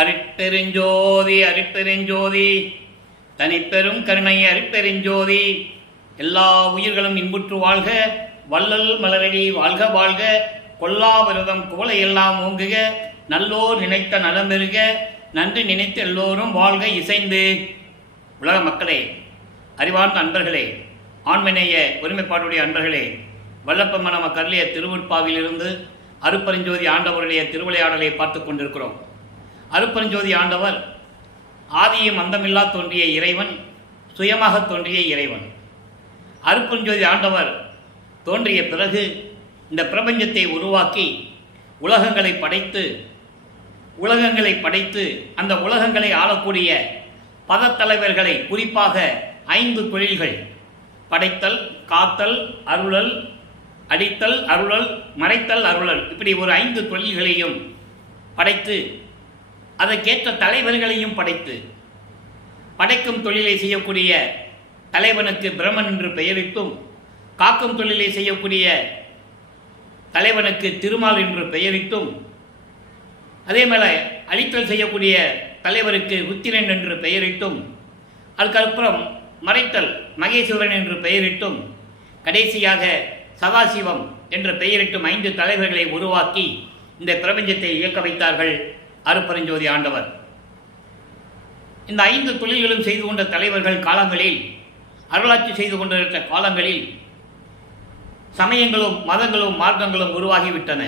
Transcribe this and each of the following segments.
அருட்பெருஞ்சோதி அருட்பெருஞ்சோதி தனிப்பெரும் கருணை அருட்பெருஞ்சோதி. எல்லா உயிர்களும் இன்புற்று வாழ்க, வள்ளல் மலரடி வாழ்க வாழ்க, கொல்லாவிரதம் குவளை எல்லாம் ஓங்குக, நல்லோர் நினைத்த நலம் பெறுக, நன்றி நினைத்து எல்லோரும் வாழ்க இசைந்து. உலக மக்களே, அறிவார்ந்த அன்பர்களே, ஆண்மநேய ஒருமைப்பாடுடைய அன்பர்களே, வல்லப்பம்ம நம கருளிய திருவுட்பாவிலிருந்து அருட்பெருஞ்சோதி ஆண்டவருடைய திருவிளையாடலை பார்த்து கொண்டிருக்கிறோம். அருட்பெருஞ்சோதி ஆண்டவர் ஆதியும் அந்தமில்லா தோன்றிய இறைவன், சுயமாக தோன்றிய இறைவன். அருட்பெருஞ்சோதி ஆண்டவர் தோன்றிய பிறகு இந்த பிரபஞ்சத்தை உருவாக்கி உலகங்களை படைத்து அந்த உலகங்களை ஆளக்கூடிய பதத்தலைவர்களை, குறிப்பாக 5 தொழில்கள்: படைத்தல், காத்தல், அருளல், அடித்தல், அருளல், மறைத்தல், அருளல், இப்படி ஒரு 5 தொழில்களையும் படைத்து அதற்கேற்ற தலைவர்களையும் படைக்கும் தொழிலை செய்யக்கூடிய தலைவனுக்கு பிரமன் என்று பெயரிட்டும், காக்கும் தொழிலை செய்யக்கூடிய தலைவனுக்கு திருமால் என்று பெயரிட்டும், அதேமேல அழித்தல் செய்யக்கூடிய தலைவருக்கு ருத்திரன் என்று பெயரிட்டும், அதுக்கப்புறம் மறைத்தல் மகேஸ்வரன் என்று பெயரிட்டும், கடைசியாக சதாசிவம் என்ற பெயரிட்டும் 5 தலைவர்களை உருவாக்கி இந்த பிரபஞ்சத்தை இயக்க வைத்தார்கள் அருட்பெருஞ்சோதி ஆண்டவர். இந்த 5 தொழில்களும் செய்து கொண்ட தலைவர்கள் காலங்களில், அருளாட்சி செய்து கொண்டிருக்கிற காலங்களில், சமயங்களும் மதங்களும் மார்க்கங்களும் உருவாகிவிட்டன.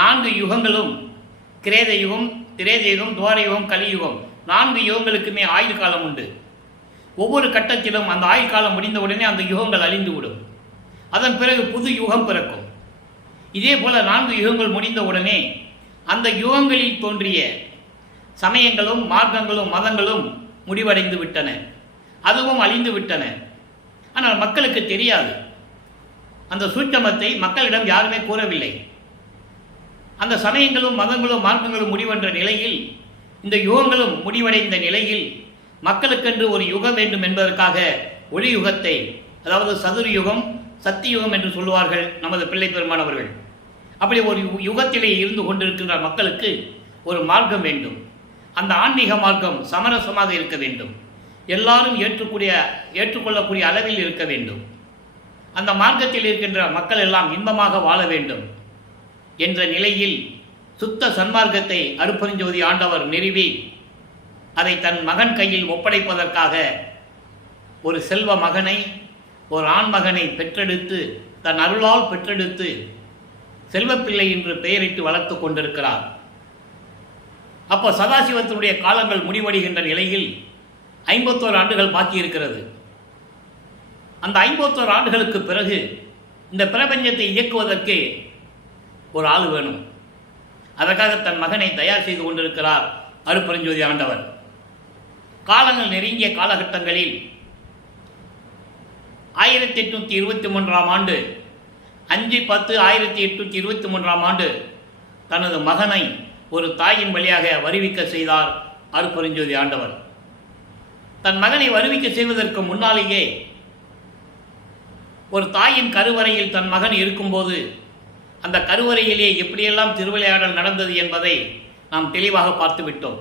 4 யுகங்களும், கிரேத யுகம், திரேத யுகம், துவார யுகம், கலியுகம், 4 யுகங்களுக்குமே ஆயுள் காலம் உண்டு. ஒவ்வொரு கட்டத்திலும் அந்த ஆயுள் காலம் முடிந்தவுடனே அந்த யுகங்கள் அழிந்துவிடும். அதன் பிறகு புது யுகம் பிறக்கும். இதே போல 4 யுகங்கள் முடிந்தவுடனே அந்த யுகங்களில் தோன்றிய சமயங்களும் மார்க்கங்களும் மதங்களும் முடிவடைந்து விட்டன, அதுவும் அழிந்து விட்டன. ஆனால் மக்களுக்கு தெரியாது. அந்த சூட்சமத்தை மக்களிடம் யாருமே கூறவில்லை. அந்த சமயங்களும் மதங்களும் மார்க்கங்களும் முடிவென்ற நிலையில், இந்த யுகங்களும் முடிவடைந்த நிலையில், மக்களுக்கென்று ஒரு யுகம் வேண்டும் என்பதற்காக ஒளி யுகத்தை, அதாவது சதுர்யுகம், சத்தியுகம் என்று சொல்லுவார்கள் நமது பிள்ளை பெருமானவர்கள். அப்படி ஒரு யுகத்திலே இருந்து கொண்டிருக்கின்ற மக்களுக்கு ஒரு மார்க்கம் வேண்டும். அந்த ஆன்மீக மார்க்கம் சமரசமாக இருக்க வேண்டும், எல்லாரும் ஏற்றுக்கொள்ளக்கூடிய அளவில் இருக்க வேண்டும். அந்த மார்க்கத்தில் இருக்கின்ற மக்கள் எல்லாம் இன்பமாக வாழ வேண்டும் என்ற நிலையில் சுத்த சன்மார்க்கத்தை அருட்பெருஞ்சோதி ஆண்டவர் நிறுவி அதை தன் மகன் கையில் ஒப்படைப்பதற்காக ஒரு செல்வ மகனை, ஒரு ஆண்மகனை பெற்றெடுத்து, தன் அருளால் பெற்றெடுத்து செல்வப்பிள்ளை என்று பெயரிட்டு வளர்த்து கொண்டிருக்கிறார். அப்போ சதாசிவத்தினுடைய காலங்கள் முடிவடைகின்ற நிலையில் 51 ஆண்டுகள் பாக்கி இருக்கிறது. அந்த 51 ஆண்டுகளுக்கு பிறகு இந்த பிரபஞ்சத்தை இயக்குவதற்கு ஒரு ஆள் வேணும். அதற்காக தன் மகனை தயார் செய்து கொண்டிருக்கிறார் அருட்பெருஞ்சோதி ஆண்டவர். காலங்கள் நெருங்கிய காலகட்டங்களில் 1823ஆம் ஆண்டு 5/10/1823ஆம் ஆண்டு தனது மகனை ஒரு தாயின் வழியாக வருவிக்க செய்தார் அருட்பெருஞ்சோதி ஆண்டவர். தன் மகனை வருவிக்க செய்வதற்கு முன்னாலேயே ஒரு தாயின் கருவறையில் தன் மகன் இருக்கும்போது அந்த கருவறையிலே எப்படியெல்லாம் திருவிளையாடல் நடந்தது என்பதை நாம் தெளிவாக பார்த்து விட்டோம்.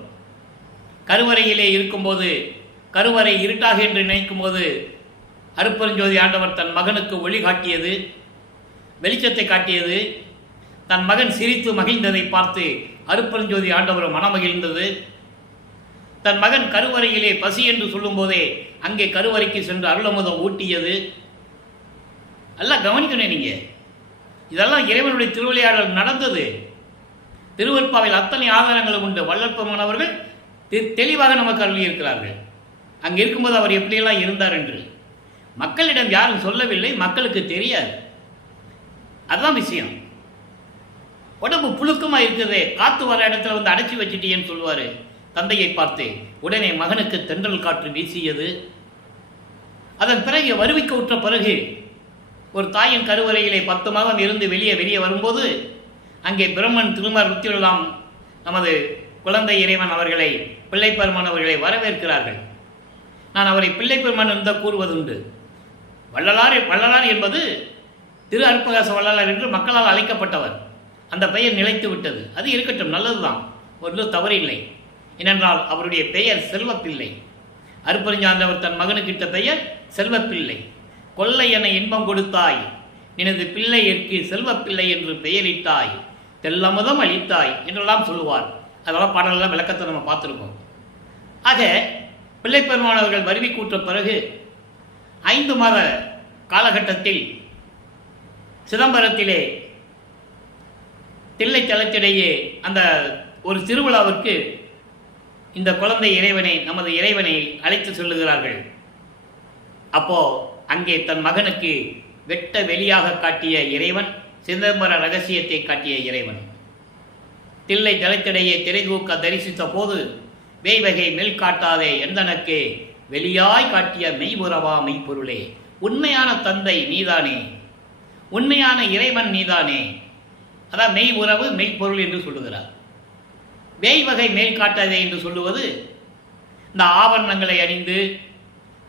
கருவறையிலே இருக்கும்போது, கருவறை இருட்டாக என்று நினைக்கும்போது அருட்பெருஞ்சோதி ஆண்டவர் தன் மகனுக்கு ஒளி காட்டியது, வெளிச்சத்தை காட்டியது. தன் மகன் சிரித்து மகிழ்ந்ததை பார்த்து அருட்பெருஞ்சோதி ஆண்டவர் மனமகிழ்ந்தது. தன் மகன் கருவறையிலே பசி என்று சொல்லும்போதே அங்கே கருவறைக்கு சென்று அருளமுதம் ஊட்டியது. எல்லாம் கவனிக்கணும் நீங்க. இதெல்லாம் இறைவனுடைய திருவிளையாடல் நடந்தது. திருவருட்பாவில் அத்தனை ஆதாரங்களும் உண்டு. வல்லற்பெருமான் அவர்கள் தெளிவாக நமக்கு அருளி இருக்கிறார்கள். அங்கே இருக்கும்போது அவர் எப்படியெல்லாம் இருந்தார் என்று மக்களிடம் யாரும் சொல்லவில்லை, மக்களுக்கு தெரியாது. அதுதான் விஷயம். உடம்பு புழுக்கமாக இருக்கிறதே, காற்று வர இடத்துல வந்து அடைச்சி வச்சுட்டேன்னு சொல்லுவார் தந்தையை பார்த்து. உடனே மகனுக்கு தென்றல் காற்று வீசியது. அதன் பிறகு வருவிக்க உற்ற பிறகு ஒரு தாயின் கருவறையிலே 10 மாதம் இருந்து வெளியே வரும்போது அங்கே பிரம்மன், திருமால், ருத்திரலாம் நமது குழந்தை இறைவன் அவர்களை, பிள்ளை பெருமான் அவர்களை வரவேற்கிறார்கள். நான் அவரை பிள்ளை பெருமான் என்று கூறுவதுண்டு. வள்ளலார் என்பது திரு அருட்பிரகாச வள்ளலார் என்று மக்களால் அழைக்கப்பட்டவர். அந்த பெயர் நிலைத்து விட்டது. அது இருக்கட்டும், நல்லதுதான். ஒன்றும் தவறில்லை. ஏனென்றால் அவருடைய பெயர் செல்வப்பிள்ளை. அருட்பெருஞ்சாண்டவர் தன் மகனுக்கிட்ட பெயர் செல்வப்பிள்ளை. கொல்லை என இன்பம் கொடுத்தாய், எனது பிள்ளையிற்கு செல்வப்பிள்ளை என்று பெயரிட்டாய், தெல்லமுதம் அளித்தாய் என்றெல்லாம் சொல்லுவார். அதெல்லாம் பாடலெல்லாம் விளக்கத்தை நம்ம பார்த்துருக்கோம். ஆக பிள்ளை பெருமானவர்கள் வருவி கூற்ற பிறகு 5 மாத காலகட்டத்தில் சிதம்பரத்திலே தில்லை தலத்திடையே அந்த ஒரு திருவிழாவிற்கு இந்த குழந்தை இறைவனை, நமது இறைவனை அழைத்து செல்லுகிறார்கள். அப்போ அங்கே தன் மகனுக்கு வெட்ட வெளியாக காட்டிய இறைவன், சிதம்பர ரகசியத்தை காட்டிய இறைவன். தில்லை தலத்திடையே திரை தூக்க தரிசித்த போது வேய்வகை மேல் காட்டாதே எந்தனக்கு வெளியாய் காட்டிய மெய்புறவா மெய்ப்பொருளே, உண்மையான தந்தை நீதானே, உண்மையான இறைவன் நீதானே. அதான் மெய் உறவு மெய்ப்பொருள் என்று சொல்லுகிறார். வேய்வகை மேல் காட்டாதே என்று சொல்லுவது இந்த ஆபரணங்களை அணிந்து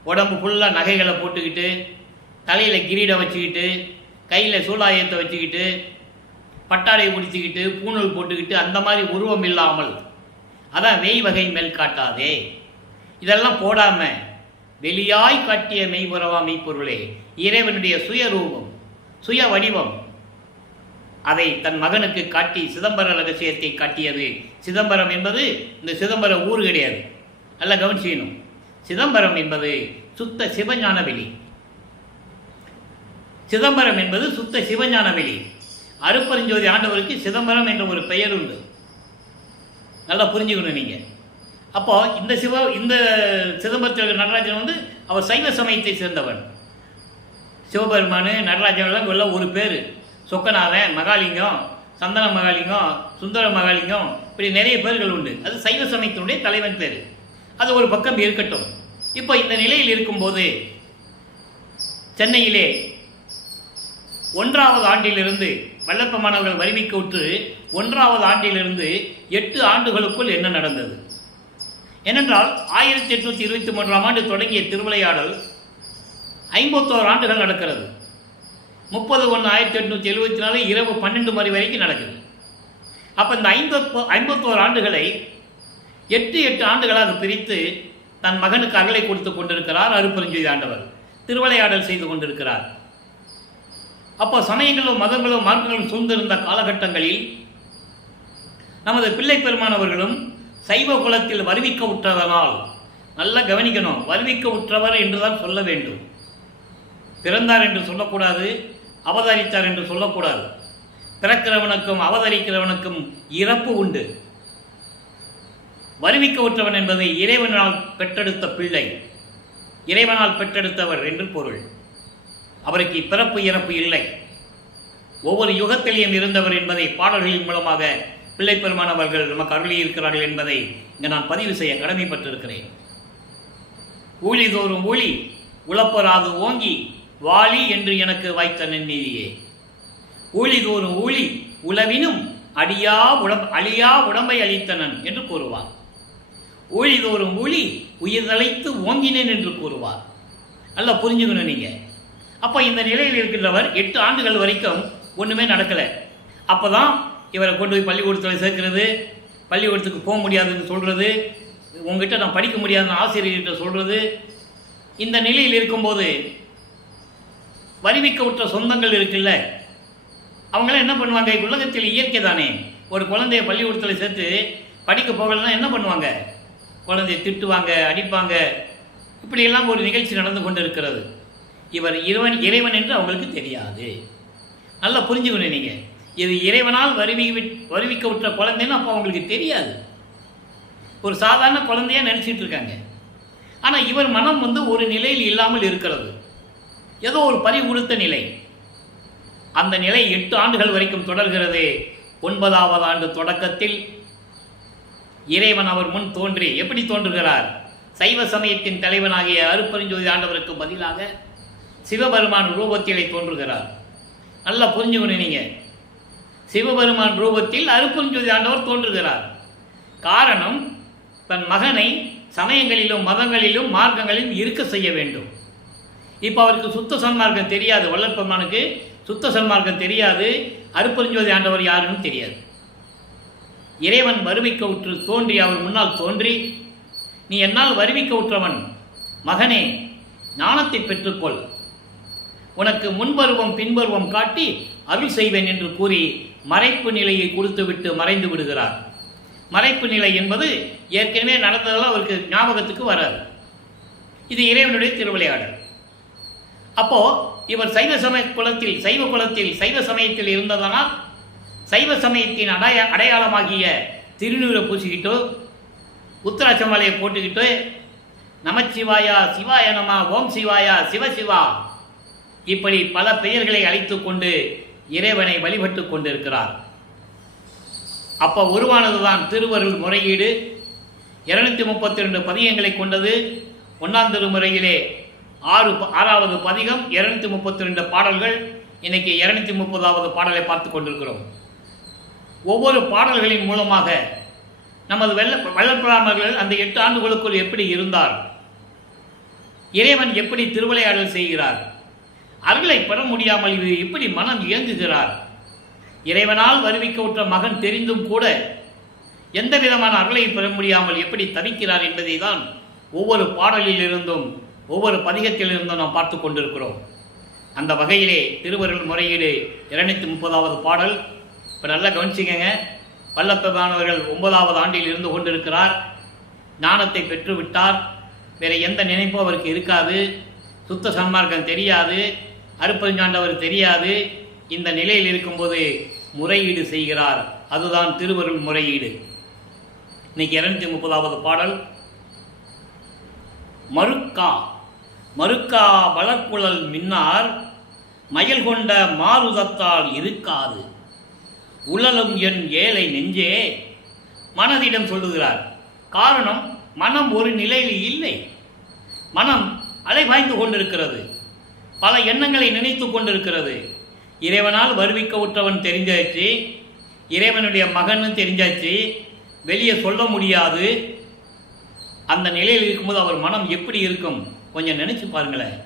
உடம்பு ஃபுல்லாக நகைகளை போட்டுக்கிட்டு தலையில் கிரீடம் வச்சுக்கிட்டு கையில் சூலாயத்தை வச்சுக்கிட்டு பட்டாடை உடிச்சுக்கிட்டு பூணூல் போட்டுக்கிட்டு அந்த மாதிரி உருவம் இல்லாமல், அதான் வேய்வகை மேல் காட்டாதே, இதெல்லாம் போடாமல் வெளியாய் காட்டிய மெய்புறவா மெய்ப்பொருளே, இறைவனுடைய சுயரூபம் சுய வடிவம் அதை தன் மகனுக்கு காட்டி சிதம்பர ரகசியத்தை காட்டியது. சிதம்பரம் என்பது இந்த சிதம்பர ஊர் கிடையாது, நல்லா கவனிச்சிக்கணும். சிதம்பரம் என்பது சுத்த சிவஞான வெளி. சிதம்பரம் என்பது சுத்த சிவஞான வெளி. அருட்பெருஞ்சோதி ஆண்டவருக்கு சிதம்பரம் என்ற ஒரு பெயர் உண்டு, நல்லா புரிஞ்சுக்கணும் நீங்க. அப்போ இந்த சிதம்பரத்தில் நடராஜன் வந்து அவர் சைவ சமயத்தை சேர்ந்தவன். சிவபெருமானு நடராஜன் எல்லாம் ஒரு பேர். சொக்கநாதன், மகாலிங்கம், சந்தன மகாலிங்கம், சுந்தர மகாலிங்கம், இப்படி நிறைய பேர்கள் உண்டு. அது சைவ சமயத்தினுடைய தலைவன் பேர். அது ஒரு பக்கம் இருக்கட்டும். இப்போ இந்த நிலையில் இருக்கும்போது சென்னையிலே 1வது ஆண்டிலிருந்து வல்லப்ப மாணவர்கள் வருவிக்க விட்டு 1வது ஆண்டிலிருந்து 8 ஆண்டுகளுக்குள் என்ன நடந்தது? ஏனென்றால் 1823ஆம் ஆண்டு தொடங்கிய திருவிளையாடல் 51 ஆண்டுகள் நடக்கிறது. 30/1/1874 இரவு 12 மணி வரைக்கும் நடக்குது. அப்போ இந்த 51 ஆண்டுகளை 8 ஆண்டுகளாக பிரித்து தன் மகனுக்கு அருளை கொடுத்து கொண்டிருக்கிறார் அருட்பெருஞ்சோதி ஆண்டவர். திருவிளையாடல் செய்து கொண்டிருக்கிறார். அப்போ சமயங்களும் மதங்களும் மார்க்கங்களும் சூழ்ந்திருந்த காலகட்டங்களில் நமது பிள்ளை பெருமானவர்களும் சைவ குலத்தில் வருவிக்க உற்றதனால், நல்லா கவனிக்கணும், வருவிக்க உற்றவர் என்றுதான் சொல்ல வேண்டும். பிறந்தார் என்று சொல்லக்கூடாது, அவதரித்தார் என்று சொல்லக்கூடாது. பிறக்கிறவனுக்கும் அவதரிக்கிறவனுக்கும் இறப்பு உண்டு. வருவிக்க உற்றவன் என்பதை இறைவனால் பெற்றெடுத்த பிள்ளை, இறைவனால் பெற்றெடுத்தவர் என்று பொருள். அவருக்கு பிறப்பு இறப்பு இல்லை, ஒவ்வொரு யுகத்திலையும் இருந்தவர் என்பதை பாடல்களின் மூலமாக பிள்ளை பெருமானவர்கள் நமக்கு அருளியிருக்கிறார்கள் என்பதை இங்கு நான் பதிவு செய்ய கடமைப்பட்டிருக்கிறேன். ஊழிதோறும் ஊழி உழப்பராது ஓங்கி வாலி என்று எனக்கு வாய்த்த நன்னீதியே, ஊழிதோறும் ஊழி உளவினும் அழியா உடம்பை அளித்தனன் என்று கூறுவார். ஊழிதோறும் ஊழி உயிர் தலைத்து ஓங்கினேன் என்று கூறுவார். நல்லா புரிஞ்சுக்கணும் நீங்க. அப்போ இந்த நிலையில் இருக்கின்றவர் 8 ஆண்டுகள் வரைக்கும் ஒன்றுமே நடக்கலை. அப்போ தான் இவரை கொண்டு போய் பள்ளிக்கூடத்தில் சேர்க்கிறது, பள்ளிக்கூடத்துக்கு போக முடியாதுன்னு சொல்கிறது, உங்ககிட்ட நான் படிக்க முடியாதுன்னு ஆசிரியர்கிட்ட சொல்கிறது. இந்த நிலையில் இருக்கும்போது வருவிக்க விட்ட சொந்தங்கள் இருக்குல்ல, அவங்களாம் என்ன பண்ணுவாங்க? உலகத்தில் இயற்கை தானே, ஒரு குழந்தைய பள்ளிக்கூடத்தில் சேர்த்து படிக்க போகலன்னா என்ன பண்ணுவாங்க? குழந்தைய திட்டுவாங்க, அடிப்பாங்க. இப்படியெல்லாம் ஒரு நிகழ்ச்சி நடந்து கொண்டு இருக்கிறது. இவர் இறைவன் என்று அவங்களுக்கு தெரியாது. நல்லா புரிஞ்சுக்கணும் நீங்கள். இது இறைவனால் வருவிக்க விட்ட குழந்தைன்னு அப்போ அவங்களுக்கு தெரியாது. ஒரு சாதாரண குழந்தையாக நினச்சிட்டு இருக்காங்க. ஆனால் இவர் மனம் ஒரு நிலையில் இல்லாமல் இருக்கிறது, ஏதோ ஒரு பறிகொடுத்த நிலை. அந்த நிலை 8 ஆண்டுகள் வரைக்கும் தொடர்கிறது. 9வது ஆண்டு தொடக்கத்தில் இறைவன் அவர் முன் தோன்றி, எப்படி தோன்றுகிறார்? சைவ சமயத்தின் தலைவனாகிய அருட்பெருஞ்சோதி ஆண்டவருக்கு பதிலாக சிவபெருமான் ரூபத்திலே தோன்றுகிறார். நல்லா புரிஞ்சுக்கணும் நீங்க. சிவபெருமான் ரூபத்தில் அருட்பெருஞ்சோதி ஆண்டவர் தோன்றுகிறார். காரணம், தன் மகனை சமயங்களிலும் மதங்களிலும் மார்க்கங்களிலும் இருக்க செய்ய வேண்டும். இப்போ அவருக்கு சுத்த சன்மார்க்கம் தெரியாது, வல்லற்பெருமானுக்கு சுத்த சன்மார்க்கம் தெரியாது, அருட்பெருஞ்சோதி ஆண்டவர் யாருன்னு தெரியாது. இறைவன் வருவிக்க உற்று தோன்றி அவர் முன்னால் தோன்றி, நீ என்னால் வருவிக்க உற்றவன் மகனே, ஞானத்தை பெற்றுக்கொள், உனக்கு முன்பருவம் பின்பருவம் காட்டி அருள் செய்வேன் என்று கூறி மறைப்பு நிலையை கொடுத்துவிட்டு மறைந்து விடுகிறார். மறைப்பு நிலை என்பது ஏற்கனவே நடந்ததெல்லாம் அவருக்கு ஞாபகத்துக்கு வராது. இது இறைவனுடைய திருவிளையாடல். அப்போ இவர் சைவ சமயத்தில் இருந்ததனால் சைவ சமயத்தின் அடையாளமாகிய திருநீரை பூசிக்கிட்டோ உத்தராட்ச மாலையை போட்டுக்கிட்டு நமச்சிவாயா சிவாய நம ஓம் சிவாயா சிவசிவா இப்படி பல பெயர்களை அழைத்து கொண்டு இறைவனை வழிபட்டு கொண்டிருக்கிறார். அப்போ உருவானதுதான் திருவருள் முறையீடு. 232 பதிகங்களை கொண்டது. 1ஆம் திருமுறையிலே 6வது பதிகம், 232 பாடல்கள். இன்னைக்கு 230வது பாடலை பார்த்து கொண்டிருக்கிறோம். ஒவ்வொரு பாடல்களின் மூலமாக நமது வள்ளற்புராணர்கள் அந்த 8 ஆண்டுகளுக்குள் எப்படி இருந்தார், இறைவன் எப்படி திருவிளையாடல் செய்கிறார், அருளை பெற முடியாமல் இது எப்படி மனம் இயங்குகிறார், இறைவனால் வருவிக்க உற்ற மகன் தெரிந்தும் கூட எந்த விதமான அருளை பெற முடியாமல் எப்படி தவிக்கிறார் என்பதை தான் ஒவ்வொரு பாடலில் இருந்தும் ஒவ்வொரு பதிகத்தில் இருந்தும் நாம் பார்த்து கொண்டிருக்கிறோம். அந்த வகையிலே திருவருள் முறையீடு 230வது பாடல். இப்போ நல்லா கவனிச்சிக்கங்க. வல்லப்பெருமானவர்கள் 9வது ஆண்டில் இருந்து கொண்டிருக்கிறார். ஞானத்தை பெற்றுவிட்டார். வேறு எந்த நினைப்பும் அவருக்கு இருக்காது. சுத்த சன்மார்க்கம் தெரியாது, அருப்பஞ்சாண்டவர் தெரியாது. இந்த நிலையில் இருக்கும்போது முறையீடு செய்கிறார். அதுதான் திருவருள் முறையீடு. இன்னைக்கு 230வது பாடல். மறுக்கா வளர்க்குழல் மின்னார் மயில் கொண்ட மாருதத்தால் இருக்காது உழலும் என் ஏழை நெஞ்சே மனதிடம் சொல்லுகிறார். காரணம், மனம் ஒரு நிலையில் இல்லை. மனம் அலைபாய்ந்து கொண்டிருக்கிறது. பல எண்ணங்களை நினைத்து கொண்டிருக்கிறது. இறைவனால் வருவிக்க உற்றவன் தெரிஞ்சாச்சு, இறைவனுடைய மகன் தெரிஞ்சாச்சு, வெளியே சொல்ல முடியாது. அந்த நிலையில் இருக்கும்போது அவர் மனம் எப்படி இருக்கும் கொஞ்சம் நினைச்சு பாருங்களேன்.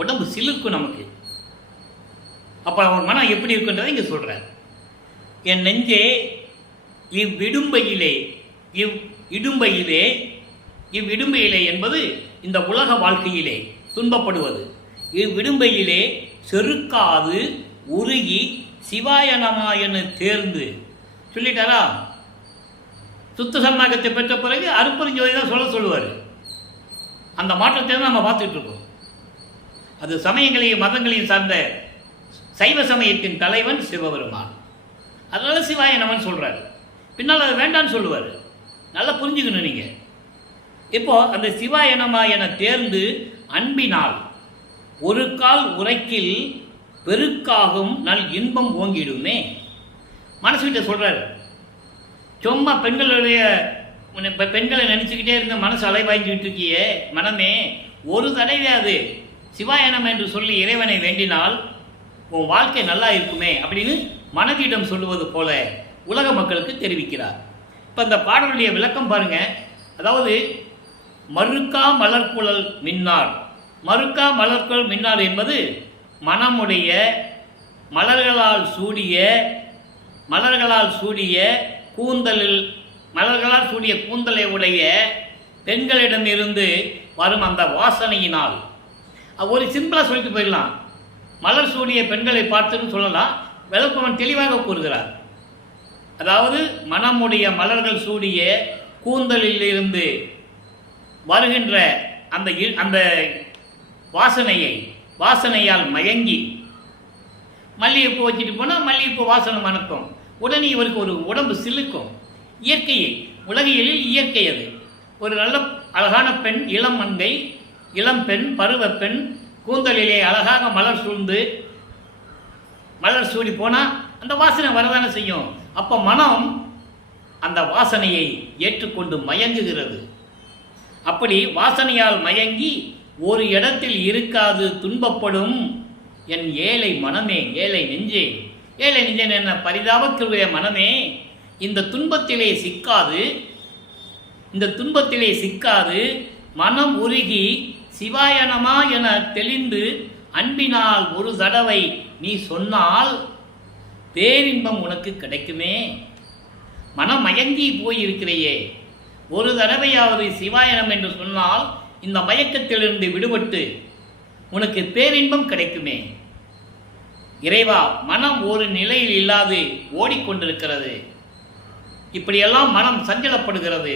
உடம்பு சிலுக்கும் நமக்கு. அப்போ அவர் மனம் எப்படி இருக்குன்றதை இங்கே சொல்கிறார். என் நெஞ்சே இவ்விடும்பையிலே என்பது இந்த உலக வாழ்க்கையிலே துன்பப்படுவது. இவ்விடும்பையிலே செருக்காது உருகி சிவாயனமாயனு தேர்ந்து சொல்லிட்டாரா. சுத்த சன்மார்க்கத்தை பெற்ற பிறகு அருப்பெருஞ்சோதி தான் சொல்லுவார். அந்த மாற்றத்தை தான் நம்ம பார்த்துட்டு இருக்கோம். அது சமயங்களையும் மதங்களையும் சார்ந்த சைவ சமயத்தின் தலைவன் சிவபெருமான். அதனால சிவாய நமன் சொல்கிறார். பின்னால் அதை வேண்டான்னு சொல்லுவார். நல்லா புரிஞ்சுக்கணும் நீங்கள். இப்போ அந்த சிவாய நம என தேர்ந்து அன்பினால் ஒரு கால் உரைக்கில் பெருக்காகும் நல் இன்பம் ஓங்கிடுமே. மனசுகிட்ட சொல்கிறார். சும்மா பெண்களை நினச்சிக்கிட்டே இருந்த மனசு அலைவாய்ஞ்சிக்கிட்டு இருக்கியே மனமே, ஒரு தடவை அது சிவாயனம் என்று சொல்லி இறைவனை வேண்டினால் உன் வாழ்க்கை நல்லா இருக்குமே அப்படின்னு மனதிடம் சொல்லுவது போல உலக மக்களுக்கு தெரிவிக்கிறார். இப்போ இந்த பாடலுடைய விளக்கம் பாருங்க. அதாவது மறுக்கா மலர்குழல் மின்னார். மறுக்கா மலர்குழல் மின்னார் என்பது மனமுடைய மலர்களால் சூடிய மலர்களால் சூடிய கூந்தலை உடைய பெண்களிடமிருந்து வரும் அந்த வாசனையினால். ஒரு சிம்பிளாக சொல்லிட்டு போயிடலாம். மலர் சூடிய பெண்களை பார்த்துன்னு சொல்லலாம். விளக்கவன் தெளிவாக கூறுகிறார். அதாவது மனமுடைய மலர்கள் சூடிய கூந்தலிலிருந்து வருகின்ற அந்த வாசனையால் மயங்கி மல்லிகைப்பூ வச்சுட்டு போனால் மல்லிகைப்பூ வாசனை மணக்கும். உடனே இவருக்கு ஒரு உடம்பு சிலுக்கும். உலகியலில் இயற்கை அது. ஒரு நல்ல அழகான பெண், இளம் மங்கை, இளம் பெண், பருவ பெண் கூந்தலிலே அழகாக மலர் சூடி போனால் அந்த வாசனை வரதானே செய்யும். அப்போ மனம் அந்த வாசனையை ஏற்றுக்கொண்டு மயங்குகிறது. அப்படி வாசனையால் மயங்கி ஒரு இடத்தில் இருக்காது துன்பப்படும் என் ஏழை மனமே, ஏழை நெஞ்சே. ஏழை நெஞ்சன் என்ன பரிதாபத்தினுடைய மனமே, இந்த துன்பத்திலே சிக்காது மனம் உருகி சிவாயனமா என தெளிந்து அன்பினால் ஒரு தடவை நீ சொன்னால் பேரின்பம் உனக்கு கிடைக்குமே. மனம் மயங்கி போயிருக்கிறையே, ஒரு தடவையாவது சிவாயனம் என்று சொன்னால் இந்த மயக்கத்திலிருந்து விடுபட்டு உனக்கு பேரின்பம் கிடைக்குமே. இறைவா, மனம் ஒரு நிலையில் இல்லாது ஓடிக்கொண்டிருக்கிறது. இப்படியெல்லாம் மனம் சஞ்சலப்படுகிறது.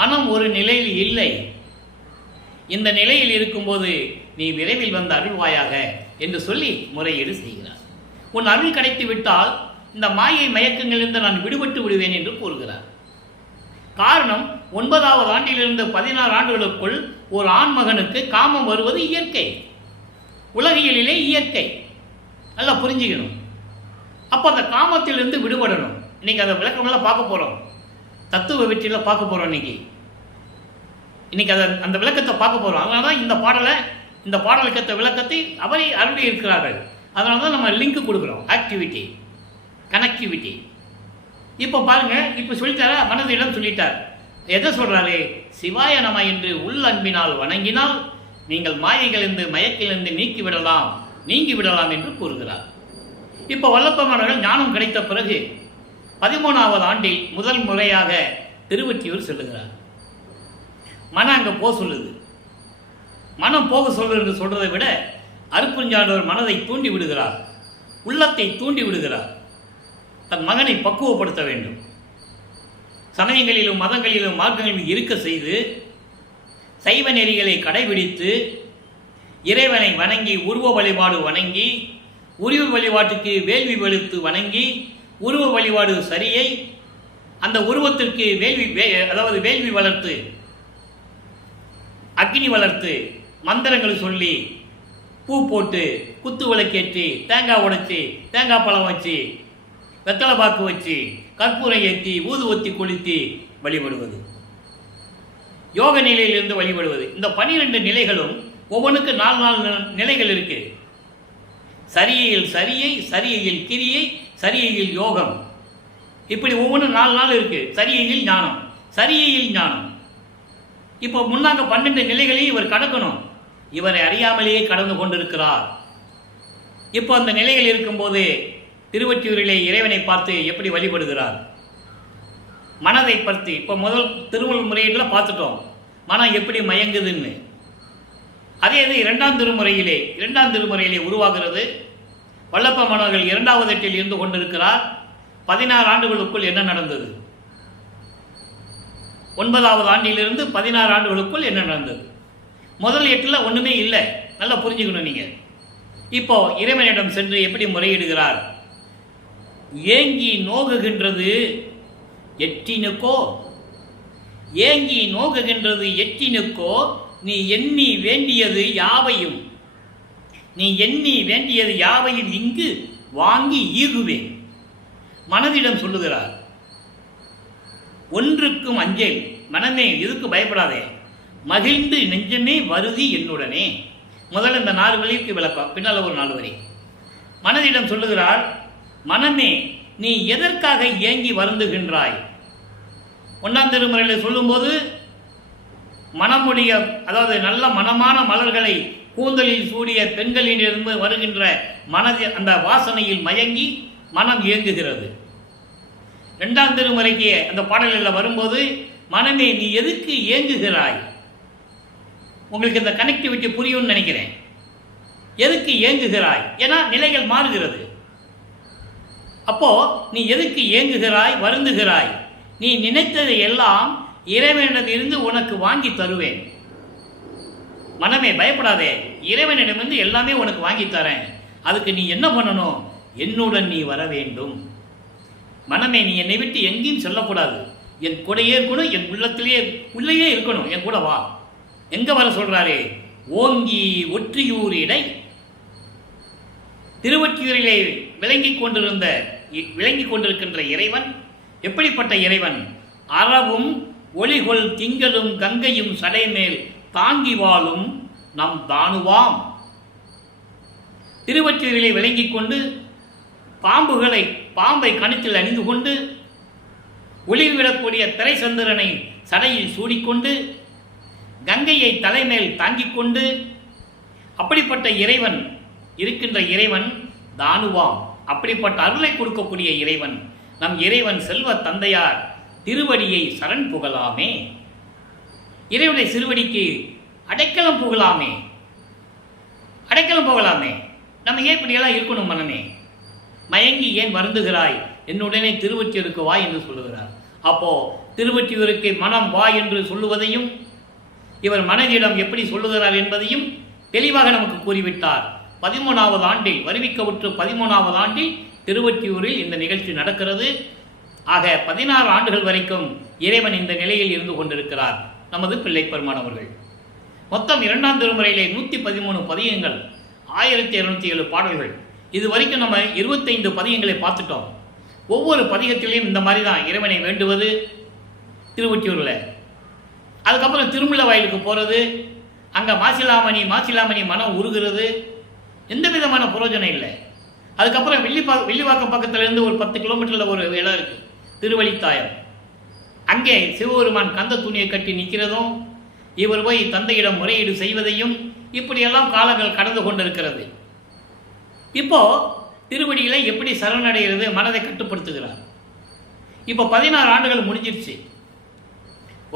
மனம் ஒரு நிலையில் இல்லை. இந்த நிலையில் இருக்கும்போது நீ விரைவில் வந்து அருள்வாயாக என்று சொல்லி முறையீடு செய்கிறார். உன் அருள் கிடைத்து விட்டால் இந்த மாயை மயக்கங்களிலிருந்து நான் விடுபட்டு விடுவேன் என்று கூறுகிறார். காரணம், 9வது ஆண்டிலிருந்து 16 ஆண்டுகளுக்குள் ஒரு ஆண்மகனுக்கு காமம் வருவது இயற்கை, உலகியலிலே இயற்கை. நல்லா புரிஞ்சுக்கணும். அப்போ அந்த காமத்திலிருந்து விடுபடணும். இன்னைக்கு அதை விளக்கமெல்லாம் பார்க்க போகிறோம், தத்துவ வெற்றியில் பார்க்க போகிறோம். இன்னைக்கு அதை அந்த விளக்கத்தை பார்க்க போகிறோம். அதனால தான் இந்த பாடலுக்கேற்ற விளக்கத்தை அவரை அருளி இருக்கிறார்கள். அதனால தான் நம்ம லிங்க் கொடுக்குறோம், ஆக்டிவிட்டி, கனெக்டிவிட்டி. இப்போ பாருங்க, இப்போ சொல்லிட்டாரா, மனதிடம் சொல்லிட்டார். எதை சொல்றாரு? சிவாய நம என்று உள் அன்பினால் வணங்கினால் நீங்கள் மாயைகளிலிருந்து மயக்கிலிருந்து நீங்கி விடலாம் என்று கூறுகிறார். இப்போ வல்லப்பமானவர்கள் ஞானம் கிடைத்த பிறகு 13வது ஆண்டில் முதல் முறையாக திருவொற்றியூர் செல்லுகிறார். மனம் அங்கே போக சொல்லுது. மனம் போக சொல்லுன்னு சொல்றதை விட அருட்பெருஞ்சாண்டவர் மனதை தூண்டி விடுகிறார், உள்ளத்தை தூண்டி விடுகிறார். தன் மகனை பக்குவப்படுத்த வேண்டும். சமயங்களிலும் மதங்களிலும் மார்க்கங்களிலும் இருக்க செய்து சைவ நெறிகளை கடைபிடித்து இறைவனை வணங்கி உருவ வழிபாடு வணங்கி, உருவ வழிபாட்டுக்கு வேள்வி வலுத்து வணங்கி, உருவ வழிபாடு சரியை அந்த உருவத்திற்கு வேள்வி வளர்த்து, அக்னி வளர்த்து, மந்திரங்கள் சொல்லி, பூ போட்டு, குத்து விளக்கேற்றி, தேங்காய் உடைச்சி, தேங்காய் பழம் வச்சு, வெத்தலை பாக்கு வச்சு, கற்பூரை ஏற்றி, ஊதுவத்தி கொளுத்தி வழிபடுவது, யோக நிலையிலிருந்து வழிபடுவது. இந்த 12 நிலைகளும் ஒவ்வொன்றுக்கு 4 நிலைகள் இருக்கு. சரியில் சரியை, சரியையில் கிரியை, சரியையில் யோகம், இப்படி ஒவ்வொன்றும் 4 இருக்கு. சரியையில் ஞானம், சரியையில் ஞானம். இப்போ முன்னாங்க 12 நிலைகளையும் இவர் கடக்கணும். இவரை அறியாமலேயே கடந்து கொண்டிருக்கிறார். இப்போ அந்த நிலையில் இருக்கும்போது திருவொற்றியூரிலே இறைவனை பார்த்து எப்படி வழிபடுகிறார், மனதை பற்றி இப்போ முதல் திருமுல் முறையீட்டில் பார்த்துட்டோம், மனம் எப்படி மயங்குதுன்னு. அதே இது 2ஆம் திருமுறையிலே உருவாகிறது. வல்லப்ப மாணவர்கள் 2வது எட்டில் இருந்து கொண்டிருக்கிறார். 16 ஆண்டுகளுக்குள் என்ன நடந்தது? 9வது ஆண்டிலிருந்து 16 ஆண்டுகளுக்குள் என்ன நடந்தது? முதல் 8ல் ஒன்றுமே இல்லை. நல்லா புரிஞ்சுக்கணும் நீங்கள். இப்போ இறைவனிடம் சென்று எப்படி முறையிடுகிறார்? ஏங்கி நோகுகின்றது எட்டினுக்கோ, ஏங்கி நோகுகின்றது எட்டினுக்கோ, நீ எண்ணி வேண்டியது யாவையும் இங்கு வாங்கி ஈகுவேன். மனதிடம் சொல்லுகிறார். ஒன்றுக்கும் அஞ்சேல், மனமே எதுக்கு பயப்படாதே, மகிழ்ந்து நெஞ்சமே வருதி என்னுடனே. முதல்ல இந்த 4 வரிக்கு விளக்கம், பின்னால் ஒரு 4 வரி. மனதிடம் சொல்லுகிறார், மனமே நீ எதற்காக ஏங்கி வருந்துகின்றாய்? 1ஆம் திருமுறையில் சொல்லும்போது மனமுடைய, அதாவது நல்ல மனமான மலர்களை கூந்தலில் சூடிய பெண்களிலிருந்து வருகின்ற அந்த வாசனையில் மயங்கி மனம் இயங்குகிறது. 2ஆம் திருமுறைக்கு அந்த பாடல்களில் வரும்போது, மனமே நீ எதுக்கு ஏங்குகிறாய்? உங்களுக்கு இந்த கனெக்டிவிட்டி புரியும்னு நினைக்கிறேன். எதுக்கு ஏங்குகிறாய்? ஏன்னா நிலைகள் மாறுகிறது. அப்போ நீ எதுக்கு ஏங்குகிறாய், வருந்துகிறாய்? நீ நினைத்ததை எல்லாம் இறைவனிடமிருந்து உனக்கு வாங்கி தருவேன். மனமே பயப்படாதே, இறைவனிடமிருந்து எல்லாமே உனக்கு வாங்கி தரேன். அதுக்கு நீ என்ன பண்ணணும்? என்னுடன் நீ வர வேண்டும். மனமே நீ என்னை விட்டு எங்கேயும் சொல்லக்கூடாது, என் கூடையே இருக்கணும், என் உள்ளேயே இருக்கணும், என் கூட வா. எங்க வர சொல்றாரே? ஓங்கி ஒற்றியூர் இடை. திருவொற்றியூரிலே விளங்கி கொண்டிருக்கின்ற இறைவன் எப்படிப்பட்ட இறைவன்? அறவும் ஒளிகொள் திங்களும் கங்கையும் சடைமேல் தாங்கி வாழும் நம் தானுவாம். திருவொற்றியூரிலே விளங்கிக் கொண்டு பாம்பை கணத்தில் அணிந்து கொண்டு ஒளிர்விடக்கூடிய திரை சந்திரனை சடையில் சூடிக்கொண்டு கங்கையை தலைமேல் தாங்கிக் கொண்டு அப்படிப்பட்ட இறைவன் இருக்கின்ற இறைவன் தானுவாம். அப்படிப்பட்ட அருளை கொடுக்கக்கூடிய இறைவன். நம் இறைவன் செல்வ தந்தையார் திருவடியை சரண் புகழாமே. இறைவனுடைய திருவடிக்கு அடைக்கலம் புகழாமே, அடைக்கலம் போகலாமே. நம்ம ஏன் இப்படியெல்லாம் இருக்கணும்? மனமே மயங்கி ஏன் வருந்துகிறாய், என்னுடனே திருவொற்றியூருக்கு வா என்று சொல்லுகிறார். அப்போ திருவொற்றியூருக்கு மனம் வா என்று சொல்லுவதையும் இவர் மனதிடம் எப்படி சொல்லுகிறார் என்பதையும் தெளிவாக நமக்கு கூறிவிட்டார். 13வது ஆண்டில், வருவிக்கவுற்று 13வது ஆண்டில் திருவொற்றியூரில் இந்த நிகழ்ச்சி நடக்கிறது. ஆக 16 ஆண்டுகள் வரைக்கும் இறைவன் இந்த நிலையில் இருந்து கொண்டிருக்கிறார் நமது பிள்ளைப்பெருமான் அவர்கள். மொத்தம் 2ஆம் திருமுறையிலே 113 பதியங்கள், 1207 பாடல்கள். இது வரைக்கும் நம்ம 25 பதியங்களை பார்த்துட்டோம். ஒவ்வொரு பதிகத்திலையும் இந்த மாதிரி தான் இறைவனை வேண்டுவது திருவொற்றியூரில். அதுக்கப்புறம் திருமுல்ல வாயிலுக்கு போகிறது, அங்கே மாசிலாமணி மனம் உருகிறது, எந்த விதமான பிரயோஜனம் இல்லை. அதுக்கப்புறம் வில்லிவாக்கம் பக்கத்துலேருந்து ஒரு 10 கிலோமீட்டரில் ஒரு இடம் இருக்குது, திருவழித்தாயம். அங்கே சிவபெருமான் கந்த துணியை கட்டி நிற்கிறதும் இவர் போய் தந்தையிடம் முறையீடு செய்வதையும் இப்படியெல்லாம் காலங்கள் கடந்து கொண்டிருக்கிறது. இப்போ திருவடியில எப்படி சரணடைகிறது, மனதை கட்டுப்படுத்துகிறார். இப்போ 16 ஆண்டுகள் முடிஞ்சிருச்சு,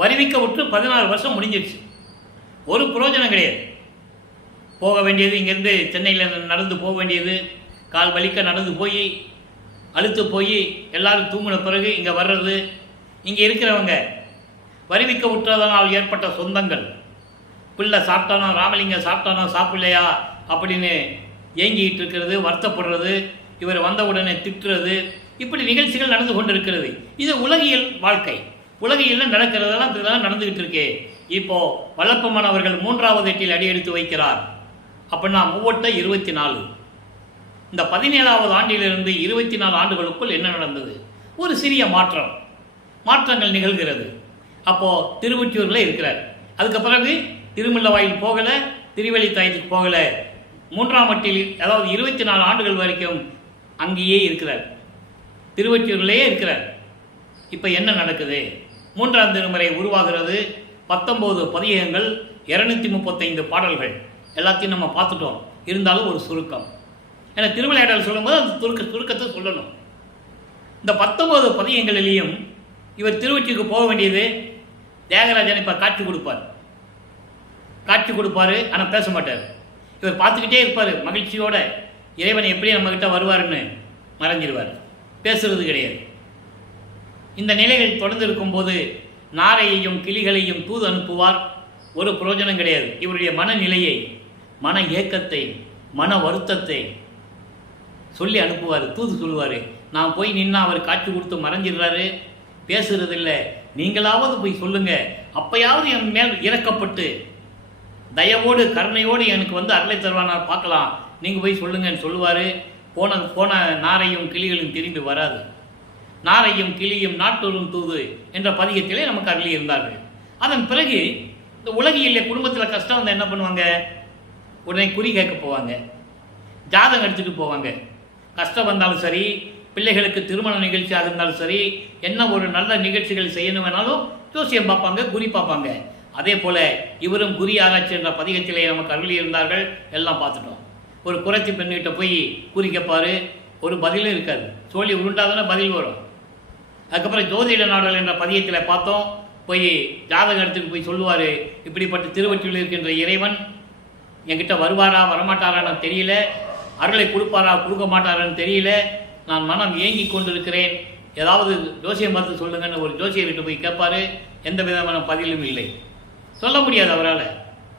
வருவிக்கவுற்று 16 வருஷம் முடிஞ்சிருச்சு. ஒரு பிரயோஜனம் கிடையாது. போக வேண்டியது, இங்கேருந்து சென்னையில் நடந்து போக வேண்டியது, கால் வலிக்க நடந்து போய் அழுத்து போய் எல்லாரும் தூங்கின பிறகு இங்கே வர்றது, இங்கே இருக்கிறவங்க வருவிக்க விட்டதனால் ஏற்பட்ட சொந்தங்கள், பிள்ளை சாப்பிட்டானோ, ராமலிங்கம் சாப்பிட்டானோ சாப்பிடலையா அப்படின்னு ஏங்கிட்டு இருக்கிறது, வருத்தப்படுறது, இவர் வந்த உடனே திட்டுறது, இப்படி நிகழ்ச்சிகள் நடந்து கொண்டிருக்கிறது. இது உலகியல் வாழ்க்கை. உலகியலில் நடக்கிறதெல்லாம் இதெல்லாம் நடந்துகிட்டு இருக்கே. இப்போ வல்லப்பம்மன் அவர்கள் 3வது எட்டில் அடி எடுத்து வைக்கிறார். அப்படின்னா 24. இந்த 17வது ஆண்டிலிருந்து 24 ஆண்டுகளுக்குள் என்ன நடந்தது? ஒரு சிறிய மாற்றங்கள் நிகழ்கிறது. அப்போ திருவொற்றியூரில் இருக்கிறார். அதுக்கு பிறகு திருமுல்ல வாயில் போகலை, திருவழித்தாயத்துக்கு போகலை, 3ஆம் எட்டில், அதாவது 24 ஆண்டுகள் வரைக்கும் அங்கேயே இருக்கிறார், திருவொற்றியூரிலேயே இருக்கிறார். இப்போ என்ன நடக்குது? 3ஆம் திருமுறை உருவாகிறது. 19 பதிகங்கள், 235 பாடல்கள், எல்லாத்தையும் நம்ம பார்த்துட்டோம். இருந்தாலும் ஒரு சுருக்கம், ஏன்னா திருவிளையாடல் சொல்லும்போது அந்த சுருக்கத்தை சொல்லணும். இந்த 19 பதிகங்களிலேயும் இவர் திருவொற்றியூருக்கு போக வேண்டியது, தியாகராஜன் இப்போ காட்சி கொடுப்பார், ஆனால் பேச மாட்டார். இவர் பார்த்துக்கிட்டே இருப்பார் மகிழ்ச்சியோட, இறைவன் எப்படி நம்மக்கிட்ட வருவாருன்னு மறைஞ்சிடுவார், பேசுறது கிடையாது. இந்த நிலைகள் தொடர்ந்து இருக்கும்போது நாரையையும் கிளிகளையும் தூது அனுப்புவார், ஒரு பிரயோஜனம் கிடையாது. இவருடைய மனநிலையை, மன ஏக்கத்தை, மன வருத்தத்தை சொல்லி அனுப்புவார், தூது சொல்லுவார். நான் போய் நின்னா அவர் காட்சி கொடுத்து மறைஞ்சிடுறாரு, பேசுறதில்ல, நீங்களாவது போய் சொல்லுங்க, அப்பயாவது என் மேல் இறக்கப்பட்டு தயவோடு கருணையோடு எனக்கு வந்து அருளை தருவானார் பார்க்கலாம், நீங்கள் போய் சொல்லுங்கன்னு சொல்லுவார். போன நாரையும் கிளிகளும் திரும்பி வராது. நாரையும் கிளியும் நாட்டூரும் தூது என்ற பதிகத்திலே நமக்கு அருளி இருந்தார்கள். அதன் பிறகு இந்த உலகியல் குடும்பத்தில் கஷ்டம் வந்து என்ன பண்ணுவாங்க? உடனே குறி கேட்க போவாங்க, ஜாதகம் எடுத்துகிட்டு போவாங்க. கஷ்டம் வந்தாலும் சரி, பிள்ளைகளுக்கு திருமண நிகழ்ச்சியாக இருந்தாலும் சரி, என்ன ஒரு நல்ல நிகழ்ச்சிகள் செய்யணும் வேணாலும் ஜோசியம் பார்ப்பாங்க, குறி பார்ப்பாங்க. அதே போல் இவரும் குறி ஆராய்ச்சி என்ற பதிகத்திலே நமக்கு அருளி இருந்தார்கள். எல்லாம் பார்த்துட்டோம். ஒரு குறைச்சி பெண்ணிட்ட போய் குறி கேட்பார், ஒரு பதிலும் இருக்காது, சோழி உருண்டாதானே பதில் வரும். அதுக்கப்புறம் ஜோதிட நாடல் என்ற பதியத்தில் பார்த்தோம், போய் ஜாதகம் எடுத்துட்டு போய் சொல்லுவார், இப்படிப்பட்ட திருவொற்றியூரில் இருக்கின்ற இறைவன் என்கிட்ட வருவாரா வரமாட்டாரான்னு தெரியல, அருளை கொடுப்பாரா கொடுக்க மாட்டாரான்னு தெரியல, நான் மனம் ஏங்கி கொண்டிருக்கிறேன், ஏதாவது ஜோசியம் பார்த்து சொல்லுங்கன்னு ஒரு ஜோசியர்கிட்ட போய் கேட்பார். எந்த விதமான பதிலும் இல்லை, சொல்ல முடியாது அவரால்.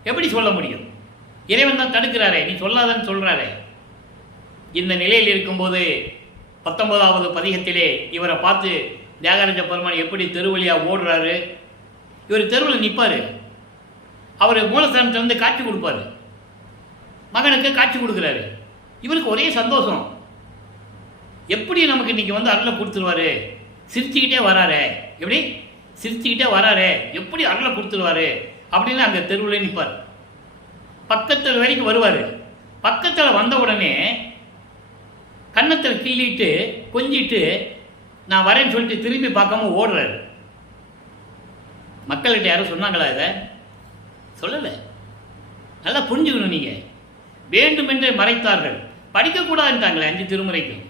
எப்படி சொல்ல முடியும்? இறைவன் தான் தடுக்கிறாரே, நீ சொல்லாதன்னு சொல்கிறாரே. இந்த நிலையில் இருக்கும்போது 19வது பதிகத்திலே இவரை பார்த்து தியாகராஜ பெருமான் எப்படி தெருவழியாக ஓடுறாரு. இவர் தெருவில் நிற்பார், அவர் மூலஸ்தானத்திலிருந்து காட்சி கொடுப்பார், மகனுக்கு காட்சி கொடுக்குறாரு. இவருக்கு ஒரே சந்தோஷம், எப்படி நமக்கு இன்றைக்கி வந்து அருளை கொடுத்துருவாரு, சிரிச்சுக்கிட்டே வராரு, எப்படி சிரிச்சுக்கிட்டே வராரு, எப்படி அருளை கொடுத்துருவாரு அப்படின்னு அங்கே தெருவில் நிற்பார். பக்கத்தில் வரைக்கும் வருவார். பக்கத்தில் வந்த உடனே கன்னத்தில் கிள்ளிட்டு கொஞ்சிட்டு நான் வரேன்னு சொல்லிட்டு திரும்பி பார்க்காம ஓடுறாரு. மக்கள்கிட்ட யாரும் சொன்னாங்களா? இதை சொல்லலை. நல்லா புரிஞ்சுக்கணும். நீங்கள் வேண்டுமென்றே மறைத்தார்கள், படிக்கக்கூடாதுன்ட்டாங்களே 5 திருமுறைக்கும்.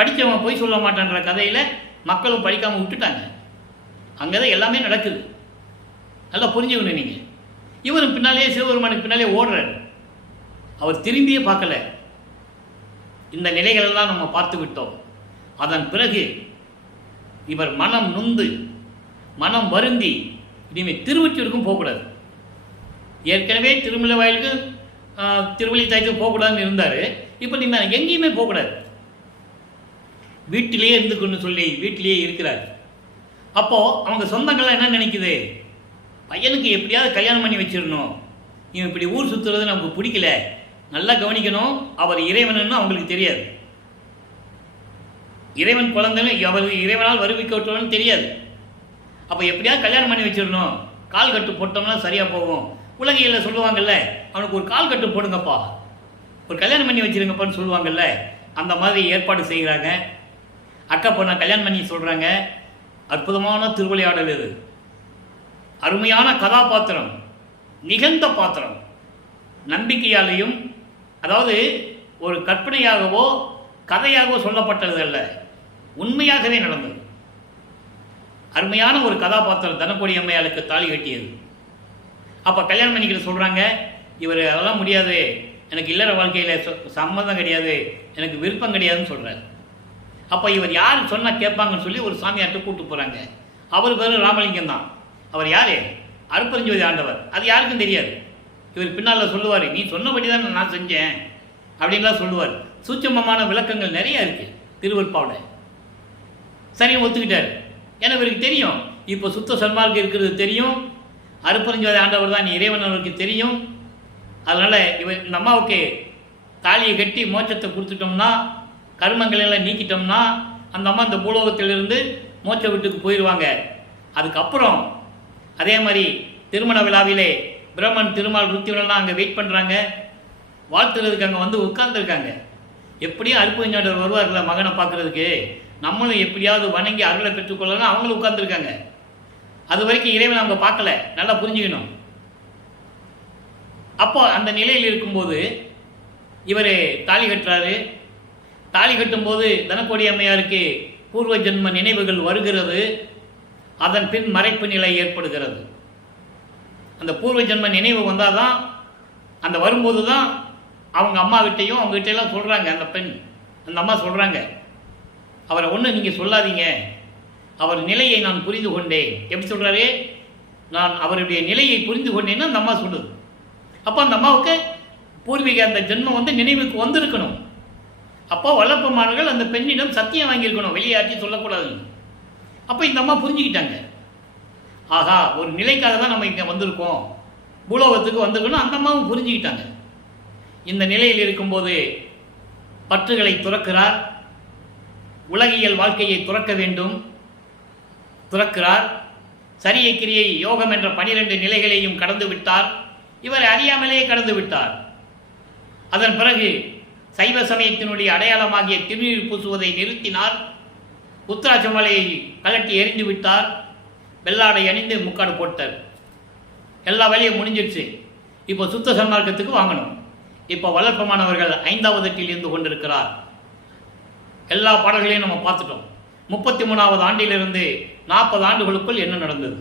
படித்தவன் பொய் சொல்ல மாட்டான்ற கதையில் மக்களும் படிக்காமல் விட்டுட்டாங்க. அங்கே தான் எல்லாமே நடக்குது. நல்லா புரிஞ்சுக்கணும் நீங்கள். இவரும் பின்னாலேயே சிவபெருமானுக்கு பின்னாலே ஓடுறார். அவர் திரும்பியே பார்க்கல. இந்த நிலைகளெல்லாம் நம்ம பார்த்து விட்டோம். அதன் பிறகு இவர் மனம் நொந்து மனம் வருந்தி இனிமேல் திருவொற்றியூருக்கும் போகக்கூடாது. ஏற்கனவே திருமலை வாயிலுக்கு திருவள்ளித்தாய்க்கு போகக்கூடாதுன்னு இருந்தார். இப்போ நீங்கள் எங்கேயுமே போகக்கூடாது, வீட்டிலேயே இருந்துக்கொண்டு சொல்லி வீட்டிலேயே இருக்கிறார். அப்போது அவங்க சொந்தங்கள்லாம் என்ன நினைக்குது, பையனுக்கு எப்படியாவது கல்யாணம் பண்ணி வச்சிடணும், இவன் இப்படி ஊர் சுற்றுறது நமக்கு பிடிக்கல, நல்லா கவனிக்கணும், அவர் இறைவனுன்னு அவங்களுக்கு தெரியாது. இறைவன் குழந்தைன்னு அவர் இறைவனால் வருவிக்கப்பட்டவன்னு தெரியாது. அப்போ எப்படியாவது கல்யாணம் பண்ணி வச்சிடணும், கால் கட்டு போட்டோம்னா சரியாக போகும். உலகையில் சொல்லுவாங்கல்ல, அவனுக்கு ஒரு கால் கட்டு போடுங்கப்பா, ஒரு கல்யாணம் பண்ணி வச்சிருங்கப்பான்னு சொல்லுவாங்கல்ல, அந்த மாதிரி ஏற்பாடு செய்கிறாங்க. அக்கா பொண்ணை கல்யாணம் பண்ணி சொல்கிறாங்க. அற்புதமான திருவிளையாடல் இது. அருமையான கதாபாத்திரம், நிகழ்ந்த பாத்திரம். நம்பிக்கையாலையும், அதாவது ஒரு கற்பனையாகவோ கதையாகவோ சொல்லப்பட்டது அல்ல, உண்மையாகவே நடந்தது. அருமையான ஒரு கதாபாத்திரம் தனக்கோடி அம்மையாளுக்கு தாலி கட்டியது. அப்போ கல்யாணம் பண்ணிக்கிட்டு சொல்கிறாங்க, இவர் அதெல்லாம் முடியாது, எனக்கு இல்லற வாழ்க்கையில் சம்மந்தம் கிடையாது, எனக்கு விருப்பம் கிடையாதுன்னு சொல்கிறார். அப்போ இவர் யார் சொன்னால் கேட்பாங்கன்னு சொல்லி ஒரு சாமியார்ட்ட கூப்பிட்டு போகிறாங்க. அவர் பேர் ராமலிங்கம் தான். அவர் யார்? அருப்பெருஞ்சோதி ஆண்டவர். அது யாருக்கும் தெரியாது. இவர் பின்னால் சொல்லுவார், நீ சொன்னபடி தான் நான் செஞ்சேன் அப்படின்லாம் சொல்லுவார். சூட்சமமான விளக்கங்கள் நிறைய இருக்குது திருவருட்பாவில். சரின்னு ஒத்துக்கிட்டார். ஏன்னா இவருக்கு தெரியும், இப்போ சுத்த சன்மார்க்கம் இருக்கிறது தெரியும், அருப்பெருஞ்சோதி ஆண்டவர் தான் இறைவன் அவருக்கு தெரியும். அதனால் இவர் இந்த அம்மாவுக்கு தாலியை கட்டி மோட்சத்தை கொடுத்துட்டோம்னா, கர்மங்களை எல்லாம் நீக்கிட்டோம்னா, அந்த அம்மா இந்த பூலோகத்திலிருந்து மோட்ச வீட்டுக்கு போயிடுவாங்க. அதுக்கப்புறம் அதே மாதிரி திருமண விழாவிலே பிரம்மன் திருமால் ருத்திவரெல்லாம் அங்கே வெயிட் பண்ணுறாங்க, வாழ்த்துறதுக்கு அங்கே வந்து உட்கார்ந்துருக்காங்க. எப்படியும் அருப்பெருஞ்சோதியாண்டவர் வருவார்ல மகனை பார்க்குறதுக்கு, நம்மளும் எப்படியாவது வணங்கி அருளை பெற்றுக்கொள்ளலாம், அவங்களும் உட்கார்ந்துருக்காங்க. அது வரைக்கும் இறைவன் அவங்க பார்க்கல, நல்லா புரிஞ்சுக்கணும். அப்போ அந்த நிலையில் இருக்கும்போது இவர் தாலி கட்டுறாரு. தாலி கட்டும்போது தனக்கோடி அம்மையாருக்கு பூர்வ ஜென்ம நினைவுகள் வருகிறது. அதன் பின் மறைப்பு நிலை ஏற்படுகிறது. அந்த பூர்வ ஜென்ம நினைவு வந்தால் தான், அந்த வரும்போது தான் அவங்க அம்மாவிட்டையும் அவங்ககிட்டையெல்லாம் சொல்கிறாங்க. அந்த பெண், அந்த அம்மா சொல்கிறாங்க, அவரை ஒன்று நீங்கள் சொல்லாதீங்க, அவர் நிலையை நான் புரிந்து கொண்டேன். எப்படி சொல்கிறாரு? நான் அவருடைய நிலையை புரிந்து கொண்டேன்னு அந்த அம்மா சொல்லுது. அப்போ அந்த அம்மாவுக்கு பூர்வீக அந்த ஜென்மம் வந்து நினைவுக்கு வந்திருக்கணும். அப்போ வளர்ப்பமானவர்கள் அந்த பெண்ணிடம் சத்தியம் வாங்கியிருக்கணும், வெளியாட்டி சொல்லக்கூடாது. அப்போ இந்த அம்மா புரிஞ்சுக்கிட்டாங்க, ஆகா ஒரு நிலைக்காக தான் நம்ம இங்கே வந்திருக்கோம், பூலோகத்துக்கு வந்திருக்கணும். அந்த அம்மாவும் புரிஞ்சுக்கிட்டாங்க. இந்த நிலையில் இருக்கும்போது பற்றுகளை துறக்கிறார். உலகியல் வாழ்க்கையை துறக்க வேண்டும், துறக்கிறார். சரியை கிரியை யோகம் என்ற 12 நிலைகளையும் கடந்து விட்டார். இவர் அறியாமலே கடந்து விட்டார். அதன் பிறகு சைவ சமயத்தினுடைய அடையாளமாகிய திருநீர் பூசுவதை நிறுத்தினார். உத்தராட்ச மலையை கலட்டி எரிந்து விட்டார். வெள்ளாடை அணிந்து முக்காடு போட்டார். எல்லா வேலையும் முடிஞ்சிடுச்சு. இப்போ சுத்த சன்மார்க்கத்துக்கு வாங்கணும். இப்போ வளர்ப்பமானவர்கள் 5வது எட்டில் இருந்து கொண்டிருக்கிறார். எல்லா பாடல்களையும் நம்ம பார்த்துட்டோம். 33வது ஆண்டிலிருந்து 40 ஆண்டுகளுக்குள் என்ன நடந்தது?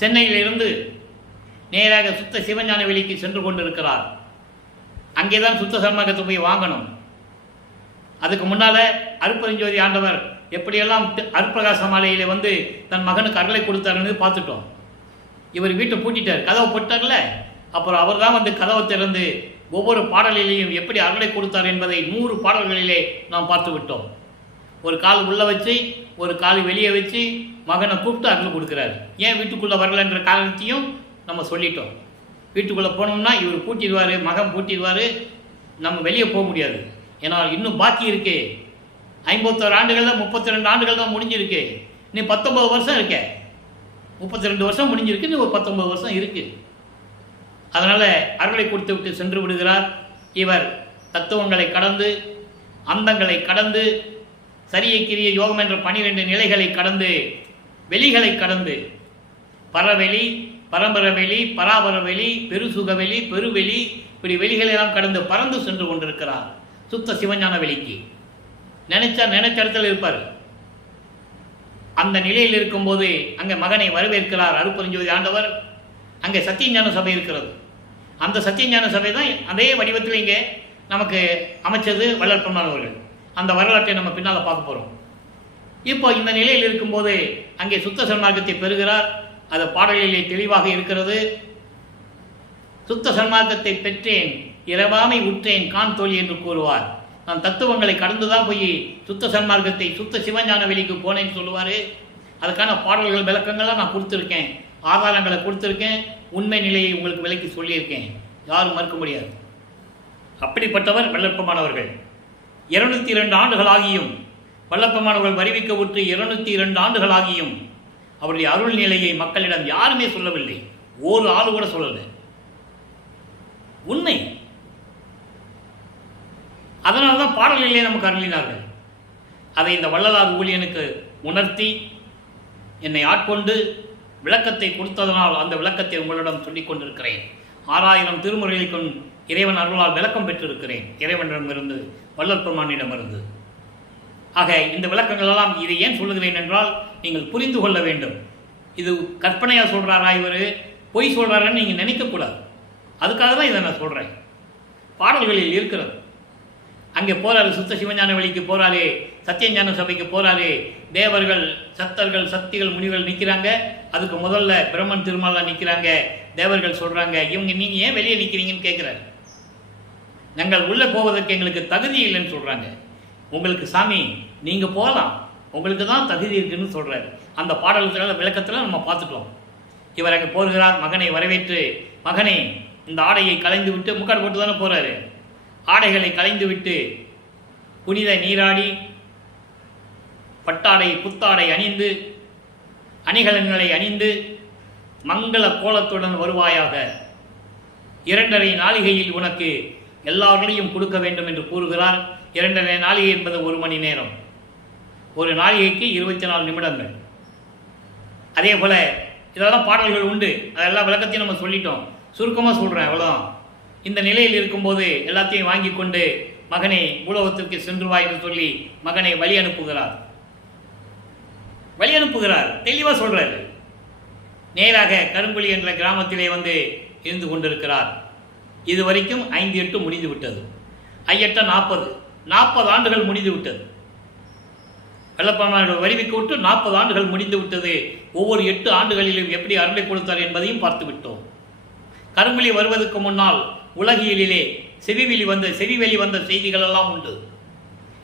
சென்னையிலிருந்து நேராக சுத்த சிவஞான வெளிக்கு சென்று கொண்டிருக்கிறார். அங்கே தான் சுத்த சன்மார்க்கத்தை போய் வாங்கணும். அதுக்கு முன்னால் அருப்பெருஞ்சோதி ஆண்டவர் எப்படியெல்லாம் அருட்பிரகாச மாலையிலே வந்து தன் மகனுக்கு அருளை கொடுத்தாருன்னு பார்த்துட்டோம். இவர் வீட்டை பூட்டிட்டார், கதவை போட்டார்ல. அப்புறம் அவர் தான் வந்து கதவை திறந்து ஒவ்வொரு பாடலிலேயும் எப்படி அருளை கொடுத்தார் என்பதை 100 பாடல்களிலே நாம் பார்த்து விட்டோம். ஒரு கால் உள்ளே வச்சு ஒரு கால் வெளியே வச்சு மகனை கூப்பிட்டு அருள் கொடுக்குறாரு. ஏன் வீட்டுக்குள்ளே வரலன்ற காரணத்தையும் நம்ம சொல்லிட்டோம். வீட்டுக்குள்ளே போனோம்னா இவர் பூட்டிடுவார், மகன் பூட்டிடுவார், நம்ம வெளியே போக முடியாது. ஏன்னா இன்னும் பாக்கி இருக்கு. 51 ஆண்டுகளில் 32 ஆண்டுகள் தான் முடிஞ்சிருக்கு. நீ 19 வருஷம் இருக்க. 32 வருஷம் முடிஞ்சிருக்கு, நீ ஒரு 19 வருஷம் இருக்கு. அதனால் அருளை கொடுத்து விட்டு சென்று விடுகிறார். இவர் தத்துவங்களை கடந்து, அந்தங்களை கடந்து, சரியை கிரிய யோகம் என்ற 12 நிலைகளை கடந்து, வெளிகளை கடந்து, பரவெளி, பரம்பரவெளி, பராபரவெளி, பெருசுகவெளி, பெருவெளி, இப்படி வெளிகளெல்லாம் கடந்து பறந்து சென்று கொண்டிருக்கிறார் சுத்த சிவஞான வெளிக்கு. நினைச்ச இடத்துல இருப்பார். அந்த நிலையில் இருக்கும்போது அங்கே மகனை வரவேற்கிறார் அருட்பெருஞ்சோதி ஆண்டவர். அங்கே சத்தியஞான சபை இருக்கிறது. அந்த சத்தியஞான சபை தான் அதே வடிவத்தில் இங்கே நமக்கு அமைச்சது வள்ளல் பெருமானவர்கள். அந்த வரலாற்றை நம்ம பின்னால் பார்க்க போகிறோம். இப்போ இந்த நிலையில் இருக்கும்போது அங்கே சுத்த சன்மார்க்கத்தை பெறுகிறார். அது பாடலிலே தெளிவாக இருக்கிறது. சுத்த சன்மார்க்கத்தை பெற்றேன், இரவாமை உற்றேன் கான் தோழி என்று கூறுவார். நான் தத்துவங்களை கடந்துதான் போய் சுத்த சன்மார்க்கத்தை சுத்த சிவஞான வெளிக்கு போனேன்னு சொல்லுவார். அதுக்கான பாடல்கள் விளக்கங்கள்லாம் நான் கொடுத்துருக்கேன், ஆதாரங்களை கொடுத்துருக்கேன், உண்மை நிலையை உங்களுக்கு விளக்கி சொல்லியிருக்கேன். யாரும் மறுக்க முடியாது. அப்படிப்பட்டவர் வள்ளல் பெருமானவர்கள். 202 ஆண்டுகளாகியும் வள்ளல் பெருமானவர்கள் வருவிக்க விட்டு 202 ஆண்டுகளாகியும் அவருடைய அருள் நிலையை மக்களிடம் யாருமே சொல்லவில்லை. ஒரு ஆள் கூட சொல்லலை. உண்மை. அதனால்தான் பாடலிலே நமக்கு அருளினார்கள். அதை இந்த வள்ளலார் ஊழியனுக்கு உணர்த்தி என்னை ஆட்கொண்டு விளக்கத்தை கொடுத்ததனால் அந்த விளக்கத்தை உங்களிடம் சொல்லிக் கொண்டிருக்கிறேன். 6000 திருமுறைகளுக்கும் இறைவன் அருளால் விளக்கம் பெற்றிருக்கிறேன், இறைவனிடமிருந்து, வள்ளல் பெருமானிடமிருந்து. ஆக இந்த விளக்கங்கள் எல்லாம் இதை ஏன் சொல்லுகிறேன் என்றால் நீங்கள் புரிந்து கொள்ள வேண்டும். இது கற்பனையாக சொல்கிறாரா, இவர் பொய் சொல்கிறாருன்னு நீங்கள் நினைக்கக்கூடாது. அதுக்காக தான் இதை நான் சொல்கிறேன். பாடல்களில் இருக்கிறது. அங்கே போகிறாரு, சுத்த சிவஞான வெளிக்கு போகிறாரு, சத்தியஞான சபைக்கு போகிறாரு. தேவர்கள், சத்தர்கள், சக்திகள், முனிகள் நிற்கிறாங்க. அதுக்கு முதல்ல பிரம்மன் திருமாலா நிற்கிறாங்க. தேவர்கள் சொல்கிறாங்க, இவங்க நீங்கள் ஏன் வெளியே நிற்கிறீங்கன்னு கேட்குறாரு. நாங்கள் உள்ளே போவதற்கு எங்களுக்கு தகுதி இல்லைன்னு சொல்கிறாங்க. உங்களுக்கு சாமி நீங்கள் போகலாம், உங்களுக்கு தான் தகுதி இருக்குன்னு சொல்கிறாரு. அந்த பாடல்கள் விளக்கத்தில் நம்ம பார்த்துட்டோம். இவர் அங்கே போகிறார், மகனை வரவேற்று, மகனை இந்த ஆடையை கலைந்து விட்டு, முக்காடு போட்டு தானே போகிறாரு, ஆடைகளை கலைந்து விட்டு புனித நீராடி பட்டாடை புத்தாடை அணிந்து அணிகலன்களை அணிந்து மங்கள கோலத்துடன் வருவாயாக. 2.5 நாளிகையில் உனக்கு எல்லாவர்களையும் கொடுக்க வேண்டும் என்று கூறுகிறார். 2.5 நாளிகை என்பது 1 மணி நேரம். ஒரு நாளிகைக்கு 24 நிமிடங்கள். அதே போல இதெல்லாம் பாடல்கள் உண்டு. அதெல்லாம் விளக்கத்தையும் நம்ம சொல்லிட்டோம். சுருக்கமாக சொல்கிறேன், அவ்வளோதான். இந்த நிலையில் இருக்கும்போது எல்லாத்தையும் வாங்கி கொண்டு மகனை பூலோகத்திற்கு சென்று வா என்று சொல்லி மகனை வழி அனுப்புகிறார். தெளிவாக சொல்கிறார். நேராக கருங்குழி என்ற கிராமத்திலே வந்து இருந்து கொண்டிருக்கிறார். இதுவரைக்கும் 5-8 முடிந்து விட்டது. 5-8 40 ஆண்டுகள் முடிந்து விட்டது. வள்ளல் வருவிக்க விட்டு 40 ஆண்டுகள் முடிந்து விட்டது. ஒவ்வொரு 8 ஆண்டுகளிலும் எப்படி அருளை கொடுத்தார் என்பதையும் பார்த்து விட்டோம். கருங்குழி வருவதற்கு முன்னால் உலகியலிலே செவிவெளி வந்த செய்திகள் எல்லாம் உண்டு.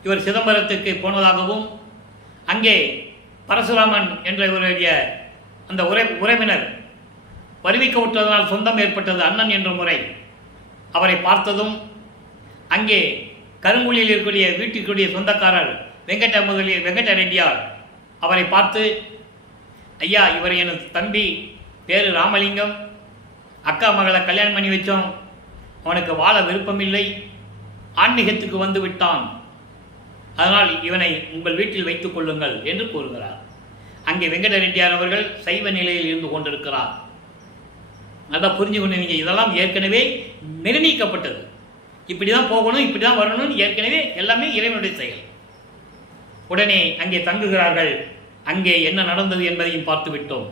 இவர் சிதம்பரத்துக்கு போனதாகவும், அங்கே பரசுராமன் என்ற இவருடைய அந்த உறவினர் வருவிக்க விட்டதனால் சொந்தம் ஏற்பட்டது அண்ணன் என்ற முறை, அவரை பார்த்ததும், அங்கே கருங்குழியில் இருக்கக்கூடிய வீட்டிற்குரிய சொந்தக்காரர் வெங்கட ரெட்டியார் அவரை பார்த்து, ஐயா, இவர் எனது தம்பி, பேரு ராமலிங்கம், அக்கா மகளை கல்யாணம் பண்ணி வச்சோம், அவனுக்கு வாழ விருப்பமில்லை, ஆன்மீகத்துக்கு வந்து விட்டான், அதனால் இவனை உங்கள் வீட்டில் வைத்துக் கொள்ளுங்கள் என்று கூறுகிறார். அங்கே வெங்கட ரெட்டியார் அவர்கள் சைவ நிலையில் இருந்து கொண்டிருக்கிறார். நல்லா புரிஞ்சு கொண்டு நீங்கள், இதெல்லாம் ஏற்கனவே நிர்ணயிக்கப்பட்டது. இப்படி தான் போகணும், இப்படி தான் வரணும்னு ஏற்கனவே எல்லாமே இறைவனுடைய செயல். உடனே அங்கே தங்குகிறார்கள். அங்கே என்ன நடந்தது என்பதையும் பார்த்து விட்டோம்.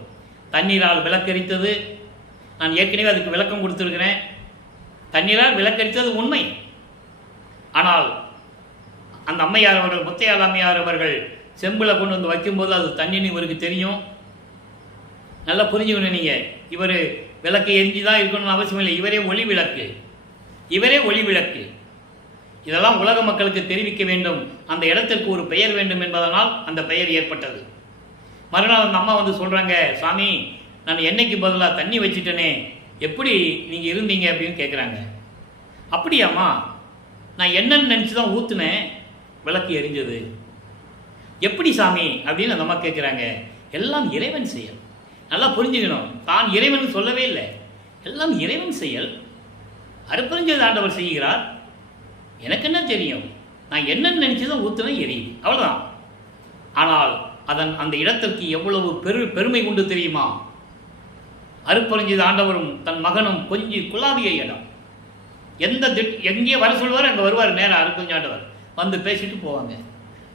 தண்ணீரால் விளக்கரித்தது, நான் ஏற்கனவே அதுக்கு விளக்கம் கொடுத்துருக்கிறேன். தண்ணீரால் விளக்கரித்தது உண்மை. ஆனால் அந்த அம்மையார் அவர்கள், முத்தையால் அம்மையார் அவர்கள் செம்பில் கொண்டு வந்து வைக்கும்போது அது தண்ணின்னு இவருக்கு தெரியும். நல்லா புரிஞ்சுக்கணும் நீங்கள். இவர் விளக்கு எரிஞ்சு தான் இருக்கணும்னு அவசியம் இல்லை. இவரே ஒளி விளக்கு. இதெல்லாம் உலக மக்களுக்கு தெரிவிக்க வேண்டும். அந்த இடத்திற்கு ஒரு பெயர் வேண்டும் என்பதனால் அந்த பெயர் ஏற்பட்டது. மறுநாள் அந்த அம்மா வந்து சொல்கிறாங்க, சாமி, நான் எண்ணெய்க்கு பதிலாக தண்ணி வச்சுட்டேனே, எப்படி நீங்கள் இருந்தீங்க அப்படின்னு கேட்குறாங்க. அப்படியாம்மா, நான் என்னன்னு நினச்சி தான் ஊற்றுனேன், விளக்கு எரிஞ்சது. எப்படி சாமி அப்படின்னு அந்த அம்மா கேட்குறாங்க. எல்லாம் இறைவன் செயல். நல்லா புரிஞ்சுக்கணும். தான் இறைவன் சொல்லவே இல்லை, எல்லாம் இறைவன் செயல். அருட்பெருஞ்சோதி ஆண்டவர் செய்கிறார். எனக்கு என்ன தெரியும், நான் என்னன்னு நினச்சி தான் ஊற்றுனேன், எரியுது, அவ்வளோதான். ஆனால் அந்த இடத்திற்கு எவ்வளவு பெருமை உண்டு தெரியுமா? அருட்பெருஞ்சோதி ஆண்டவரும் தன் மகனும் கொஞ்சம் குலாவிய இடம். எங்கே வர சொல்வார் அங்கே வருவார். நேராக அருட்பெருஞ்சோதி ஆண்டவர் வந்து பேசிட்டு போவாங்க.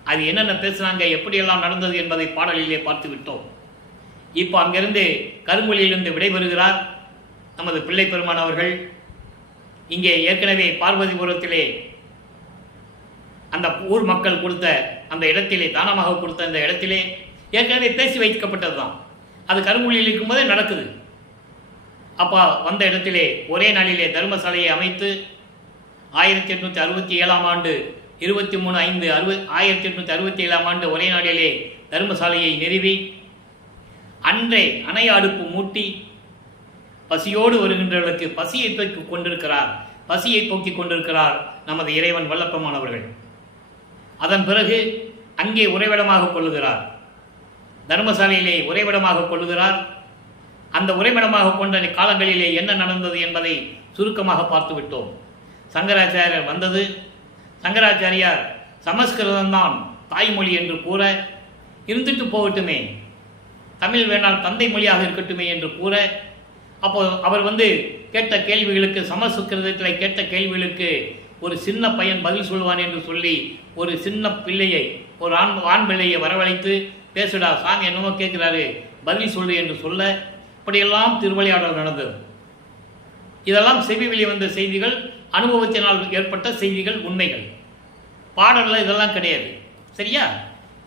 அது என்னென்ன பேசுனாங்க, எப்படியெல்லாம் நடந்தது என்பதை பாடலிலே பார்த்து விட்டோம். இப்போ அங்கிருந்து கருங்குழியிலிருந்து விடைபெறுகிறார் நமது பிள்ளை பெருமான் அவர்கள். இங்கே ஏற்கனவே பார்வதிபுரத்திலே அந்த ஊர் மக்கள் கொடுத்த அந்த இடத்திலே, தானமாக கொடுத்த அந்த இடத்திலே ஏற்கனவே பேசி வைக்கப்பட்டது தான். அது கருங்குழியில் இருக்கும்போதே நடக்குது. அப்போ வந்த இடத்திலே ஒரே நாளிலே தர்மசாலையை அமைத்து 1867 ஆண்டு 23/5/1867 ஆண்டு ஒரே நாளிலே தர்மசாலையை நிறுவி அன்றே அணைய அடுப்பு மூட்டி பசியோடு வருகின்றவர்களுக்கு பசியை போக்கிக் கொண்டிருக்கிறார், பசியை போக்கிக் கொண்டிருக்கிறார் நமது இறைவன் வல்லப்பெருமானவர்கள். அதன் பிறகு அங்கே உறைவிடமாக கொள்ளுகிறார், தர்மசாலையிலே உறைவிடமாக கொள்ளுகிறார். அந்த உறைவிடமாக கொண்ட காலங்களிலே என்ன நடந்தது என்பதை சுருக்கமாக பார்த்து விட்டோம். சங்கராச்சாரியர் வந்தது. சங்கராச்சாரியார் சமஸ்கிருதம்தான் தாய்மொழி என்று கூற, இருந்துட்டு போகட்டுமே, தமிழ் வேணால் தந்தை மொழியாக இருக்கட்டுமே என்று கூற, அப்போ அவர் கேட்ட கேள்விகளுக்கு, சமஸ்கிருதத்தில் கேட்ட கேள்விகளுக்கு ஒரு சின்ன பையன் பதில் சொல்வான் என்று சொல்லி ஒரு சின்ன பிள்ளையை, ஒரு ஆண் பிள்ளையை வரவழைத்து, பேசுடா சாமி என்னமோ கேட்கிறாரு, பதில் சொல்லு என்று சொல்ல, இப்படியெல்லாம் திருவிளையாடல் நடந்தது. இதெல்லாம் செவி வெளி வந்த செய்திகள், அனுபவத்தினால் ஏற்பட்ட செய்திகள், உண்மைகள். பாடலில் இதெல்லாம் கிடையாது. சரியா?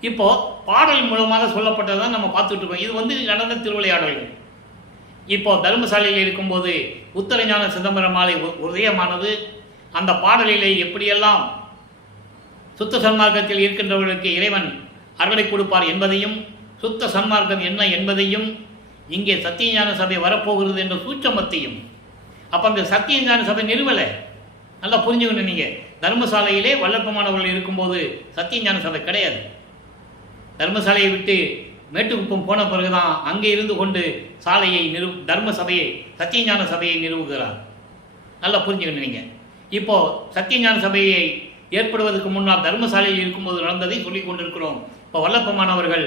இப்போ பாடல் மூலமாக சொல்லப்பட்டதான் நம்ம பார்த்துட்டு இருக்கோம். இது நடந்த திருவிளையாடல்கள். இப்போ தர்மசாலையில் இருக்கும்போது உத்தரஞான சிதம்பரம் மாலை உதயமானது. அந்த பாடலிலே எப்படியெல்லாம் சுத்த சன்மார்க்கத்தில் இருக்கின்றவர்களுக்கு இறைவன் அருளை கொடுப்பார் என்பதையும், சுத்த சன்மார்க்கம் என்ன என்பதையும், இங்கே சத்தியஞான சபை வரப்போகிறது என்ற சூட்சமத்தையும், அப்போ அந்த சத்தியஞான சபை நிறுவலை. நல்லா புரிஞ்சுக்கணும். நீங்கள் தர்மசாலையிலே வல்லப்பெருமானவர்கள் இருக்கும்போது சத்தியஞான சபை கிடையாது. தர்மசாலையை விட்டு மேட்டுக்குப்பம் போன பிறகுதான் அங்கே இருந்து கொண்டு சாலையை தர்ம சபையை, சத்தியஞான சபையை நிறுவுகிறார். நல்லா புரிஞ்சுக்கணும். நீங்கள் இப்போ சத்தியஞான சபையை ஏற்படுவதற்கு முன்னால் தர்மசாலையில் இருக்கும்போது நடந்ததை சொல்லிக் கொண்டிருக்கிறோம். இப்போ வல்லப்பெருமானவர்கள்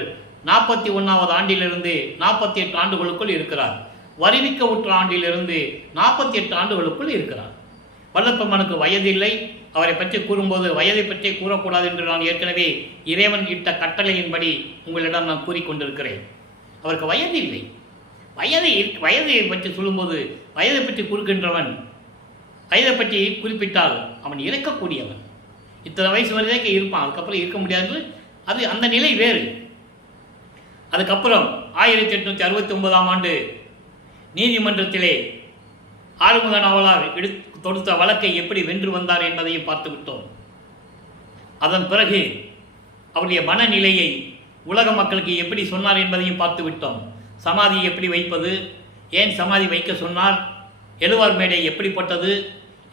41வது ஆண்டிலிருந்து 48 ஆண்டுகளுக்குள் இருக்கிறார். வருவிக்க உற்ற ஆண்டிலிருந்து 48 ஆண்டுகளுக்குள் இருக்கிறார். வல்லப்பெருமானுக்கு வயதில்லை. அவரை பற்றி கூறும்போது வயதை பற்றி கூறக்கூடாது என்று நான் ஏற்கனவே இறைவன் இட்ட கட்டளையின்படி உங்களிடம் நான் கூறிக்கொண்டிருக்கிறேன். அவருக்கு வயது இல்லை. வயதை பற்றி சொல்லும்போது வயதை பற்றி கூறுகின்றவன், வயதை பற்றி குறிப்பிட்டால் அவன் இறக்கக்கூடியவன். இத்தனை வயசு வரைக்கும் இருப்பான், அதுக்கப்புறம் இருக்க முடியாது. அது அந்த நிலை வேறு. அதுக்கப்புறம் 1869 ஆண்டு நீதிமன்றத்திலே ஆறுமுக நாவலார் தொடுத்த வழக்கை எப்படி வென்று வந்தார் என்பதையும் பார்த்து விட்டோம். அதன் பிறகு அவருடைய மனநிலையை உலக மக்களுக்கு எப்படி சொன்னார் என்பதையும் பார்த்து விட்டோம். சமாதி எப்படி வைப்பது, ஏன் சமாதி வைக்க சொன்னார், எழுவார் மேடை எப்படிப்பட்டது,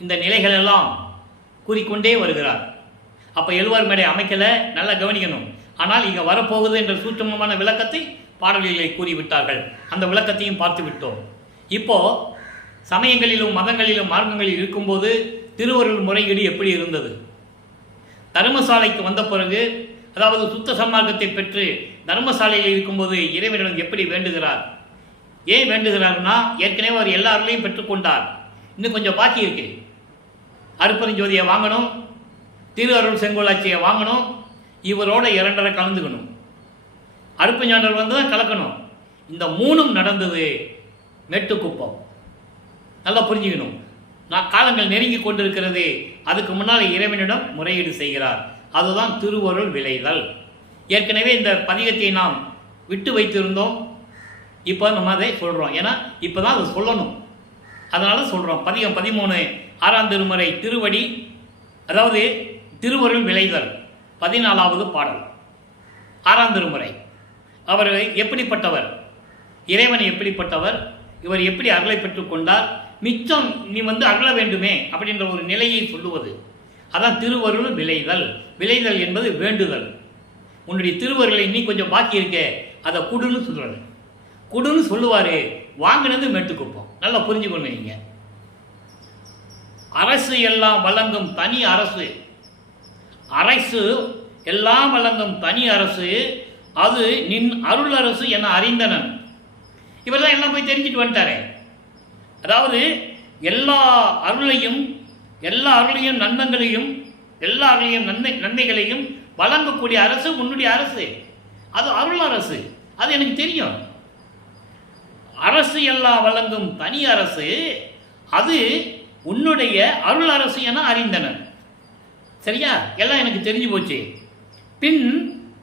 இந்த நிலைகளெல்லாம் கூறிக்கொண்டே வருகிறார். அப்போ எழுவார் மேடை அமைக்கலை, நல்லா கவனிக்கணும். ஆனால் இங்கே வரப்போகுது என்ற சூட்சமமான விளக்கத்தை பாடல்களை கூறிவிட்டார்கள். அந்த விளக்கத்தையும் பார்த்து விட்டோம். இப்போ சமயங்களிலும் மதங்களிலும் மார்க்கங்களில் இருக்கும்போது திருவருள் முறையீடு எப்படி இருந்தது, தர்மசாலைக்கு வந்த பிறகு, அதாவது சுத்த சன்மார்க்கத்தை பெற்று தர்மசாலையில் இருக்கும்போது இறைவனிடம் எப்படி வேண்டுகிறார், ஏன் வேண்டுகிறார்னா ஏற்கனவே அவர் எல்லாருலையும் பெற்றுக்கொண்டார், இன்னும் கொஞ்சம் பாக்கி இருக்கு. அருப்பெருஞ்சோதியை வாங்கணும், திரு அருள் செங்கோலாட்சியை வாங்கணும், இவரோட 2.5 கலந்துக்கணும், அருப்பஞாண்டர் வந்து தான் கலக்கணும். இந்த 3ம் நடந்தது மேட்டுக்குப்பம். நல்லா புரிஞ்சுக்கணும். காலங்கள் நெருங்கி கொண்டிருக்கிறது. அதுக்கு முன்னால் இறைவனிடம் முறையீடு செய்கிறார். அதுதான் திருவருள் விளைதல். ஏற்கனவே இந்த பதிகத்தை நாம் விட்டு வைத்திருந்தோம். இப்போ நம்ம அதை சொல்கிறோம். ஏன்னா இப்போ தான் அதை சொல்லணும், அதனால சொல்கிறோம். பதிகம் 13 6ஆம் திருமுறை திருவடி, அதாவது திருவருள் விளைதல் 14வது பாடல் 6ஆம் திருமுறை. அவர் எப்படிப்பட்டவர், இறைவன் எப்படிப்பட்டவர், இவர் எப்படி அருளை பெற்றுக்கொண்டார், மிச்சம் நீ அருள வேண்டுமே அப்படின்ற ஒரு நிலையை சொல்லுவது. அதான் திருவருள் விளைதல். விளைதல் என்பது வேண்டுதல். உன்னுடைய திருவருளை நீ கொஞ்சம் பாக்கி இருக்கே, அதை குடுன்னு சொல்கிறது. குடுன்னு சொல்லுவார், வாங்கினது மேட்டுக்குப்போம். நல்லா புரிஞ்சுக்கணும். நீங்கள் அரசு எல்லாம் வழங்கும் தனி அரசு, அரசு எல்லாம் வழங்கும் தனி அரசு, அது நின் அருள் அரசு என அறிந்தனன். இவரெல்லாம் எல்லாம் போய் தெரிஞ்சுட்டு வந்துட்டாரே. அதாவது எல்லா அருளையும் நன்மைகளையும், எல்லா அருளையும் நன்மைகளையும் வழங்கக்கூடிய அரசு உன்னுடைய அரசு, அது அருள் அரசு, அது எனக்கு தெரியும். அரசு எல்லாம் வழங்கும் தனி அரசு அது உன்னுடைய அருள் அரசு என அறிந்தனர். சரியா? எல்லாம் எனக்கு தெரிஞ்சு போச்சு. பின்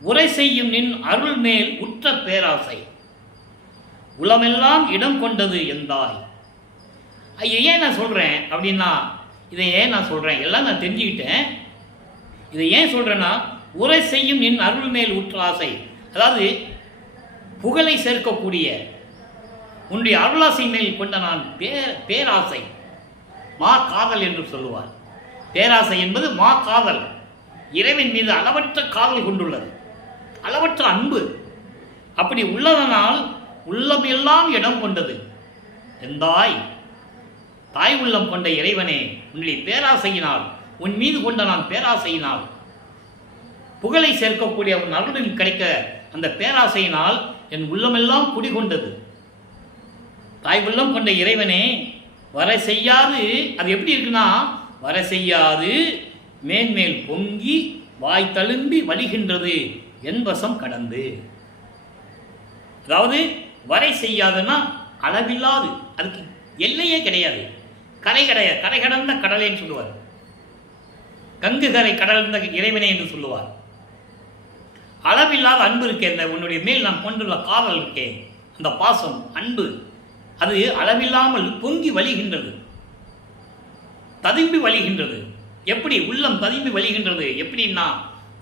உரை செய்யும் நின் அருள் மேல் உற்ற பேராசை உளமெல்லாம் இடம் கொண்டது எந்தாய். ஏன் நான் சொல்கிறேன் அப்படின்னா, இதை ஏன் நான் சொல்கிறேன், எல்லாம் நான் தெரிஞ்சுக்கிட்டேன். இதை ஏன் சொல்கிறேன்னா, உரை செய்யும் நின் அருள் மேல் உற்ற ஆசை, அதாவது புகழை சேர்க்கக்கூடிய உன்னுடைய அருளாசை மேல் கொண்ட நான் பேராசை, மா காதல் என்று சொல்லுவார். பேராசை என்பது மா காதல், இறைவன் மீது அளவற்ற காதல் கொண்டுள்ளது, அளவற்ற அன்பு. அப்படி உள்ளதனால் உள்ளம் எல்லாம் இடம் கொண்டது எந்தாய். தாய் உள்ளம் கொண்ட இறைவனே, உன்னுடைய பேராசையினால், உன் மீது கொண்ட நான் பேராசையினால், புகழை சேர்க்கக்கூடிய உன் அருளில் கிடைக்க அந்த பேராசையினால் என் உள்ளமெல்லாம் குடிகொண்டது. தாய் உள்ளம் கொண்ட இறைவனே, வர செய்யாது, அது எப்படி இருக்குன்னா, வர செய்யாது மேன்மேல் பொங்கி வாய் தழும்பி வலிகின்றது என் வசம் கடந்து. அதாவது வரை செய்யாதுன்னா அளவில்லாது, அதுக்கு எல்லையே கிடையாது, கரை கிடையாது, கரை கடந்த கடலேன்னு சொல்லுவார். கங்கு கரை கடந்த இறைவனே என்று சொல்லுவார். அளவில்லாத அன்பு இருக்கே, இந்த உன்னுடைய மேல் நான் கொண்டுள்ள காதல் இருக்கே, அந்த பாசம் அன்பு, அது அளவில்லாமல் பொங்கி வலிகின்றது, ததும்பி வலிகின்றது. எப்படி உள்ளம் ததும்பி வலிகின்றது எப்படின்னா,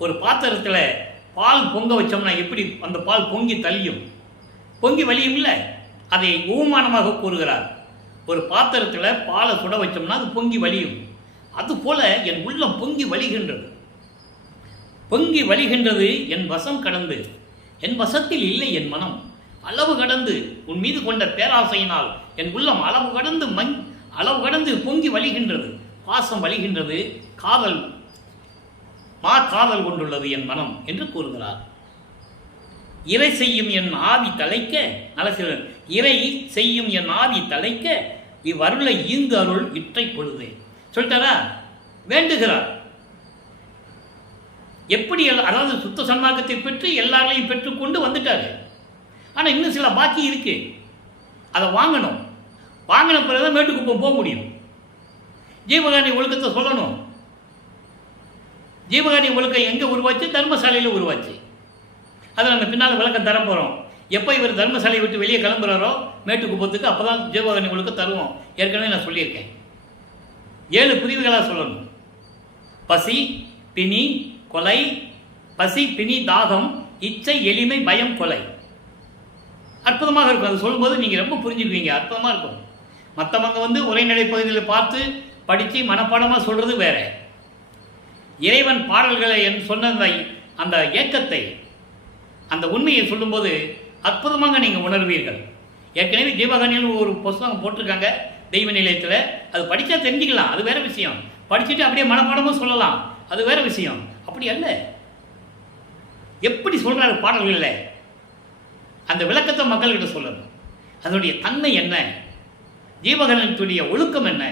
ஒரு பாத்திரத்தில் பால் பொங்க வச்சோம்னா எப்படி அந்த பால் பொங்கி தளியும், பொங்கி வலியும் இல்லை, அதை உவமானமாக கூறுகிறார். ஒரு பாத்திரத்தில் பாலை சுட வச்சோம்னா அது பொங்கி வலியும், அதுபோல என் உள்ளம் பொங்கி வலிகின்றது. பொங்கி வலிகின்றது என் வசம் கடந்து, என் வசத்தில் இல்லை என் மனம், அளவு கடந்து உன் மீது கொண்ட பேராசையினால் என் உள்ளம் அளவு கடந்து பொங்கி வலிகின்றது, பாசம் வலிகின்றது, காதல் காதல் கொண்டுள்ளது என் மனம் என்று கூறுகிறார். இறை செய்யும் என் ஆவி தலைக்க, நலசிலன் இறை செய்யும் என் ஆவி தலைக்க இவ்வருளை ஈந்து அருள் இற்றை பொழுதே சொல்லிட்டாரா, வேண்டுகிறார். எப்படி, அதாவது சுத்த சன்மார்க்கத்தை பெற்று எல்லாரையும் பெற்றுக்கொண்டு வந்துட்டாரு. ஆனால் இன்னும் சில பாக்கி இருக்கு, அதை வாங்கணும். வாங்கின பிறகு மேட்டுக்குப்பம் போக முடியும். ஜீவகாரணி ஒழுக்கத்தை சொல்லணும். ஜீவகாரணி ஒழுக்கம் எங்கே உருவாச்சு? தர்மசாலையில் உருவாச்சு. அதை நம்ம பின்னால் விளக்கம் தர போகிறோம். எப்போ இவர் தர்மசாலையை விட்டு வெளியே கிளம்புறாரோ மேட்டுக்குப்பத்துக்கு, அப்போ தான் ஜீவகாரணி ஒழுக்கம் தருவோம். ஏற்கனவே நான் சொல்லியிருக்கேன். 7 பிரிவுகளாக சொல்லணும். பசி, பிணி, கொலை, பசி, பிணி, தாகம், இச்சை, எளிமை, பயம், கொலை. அற்புதமாக இருக்கும். அது சொல்லும்போது நீங்கள் ரொம்ப புரிஞ்சுக்குவீங்க. அற்புதமாக இருக்கும். மற்றவங்க உரைநடை பகுதியில் பார்த்து படித்து மனப்பாடமாக சொல்கிறது வேற. இறைவன் பாடல்களை சொன்ன அந்த ஏக்கத்தை, அந்த உண்மையை சொல்லும்போது அற்புதமாக நீங்கள் உணர்வீர்கள். ஏற்கனவே ஜீவகாரணியில் ஒரு புத்தகம் போட்டிருக்காங்க தெய்வ நிலையத்தில். அது படித்தா தெரிஞ்சுக்கலாம், அது வேற விஷயம். படிச்சுட்டு அப்படியே மனப்பாடமும் சொல்லலாம், அது வேற விஷயம். அப்படி அல்ல, எப்படி சொல்கிறாரு பாடல்களில் அந்த விளக்கத்தை மக்கள்கிட்ட சொல்லணும். அதனுடைய தன்மை என்ன, ஜீவகாரணத்துடைய ஒழுக்கம் என்ன,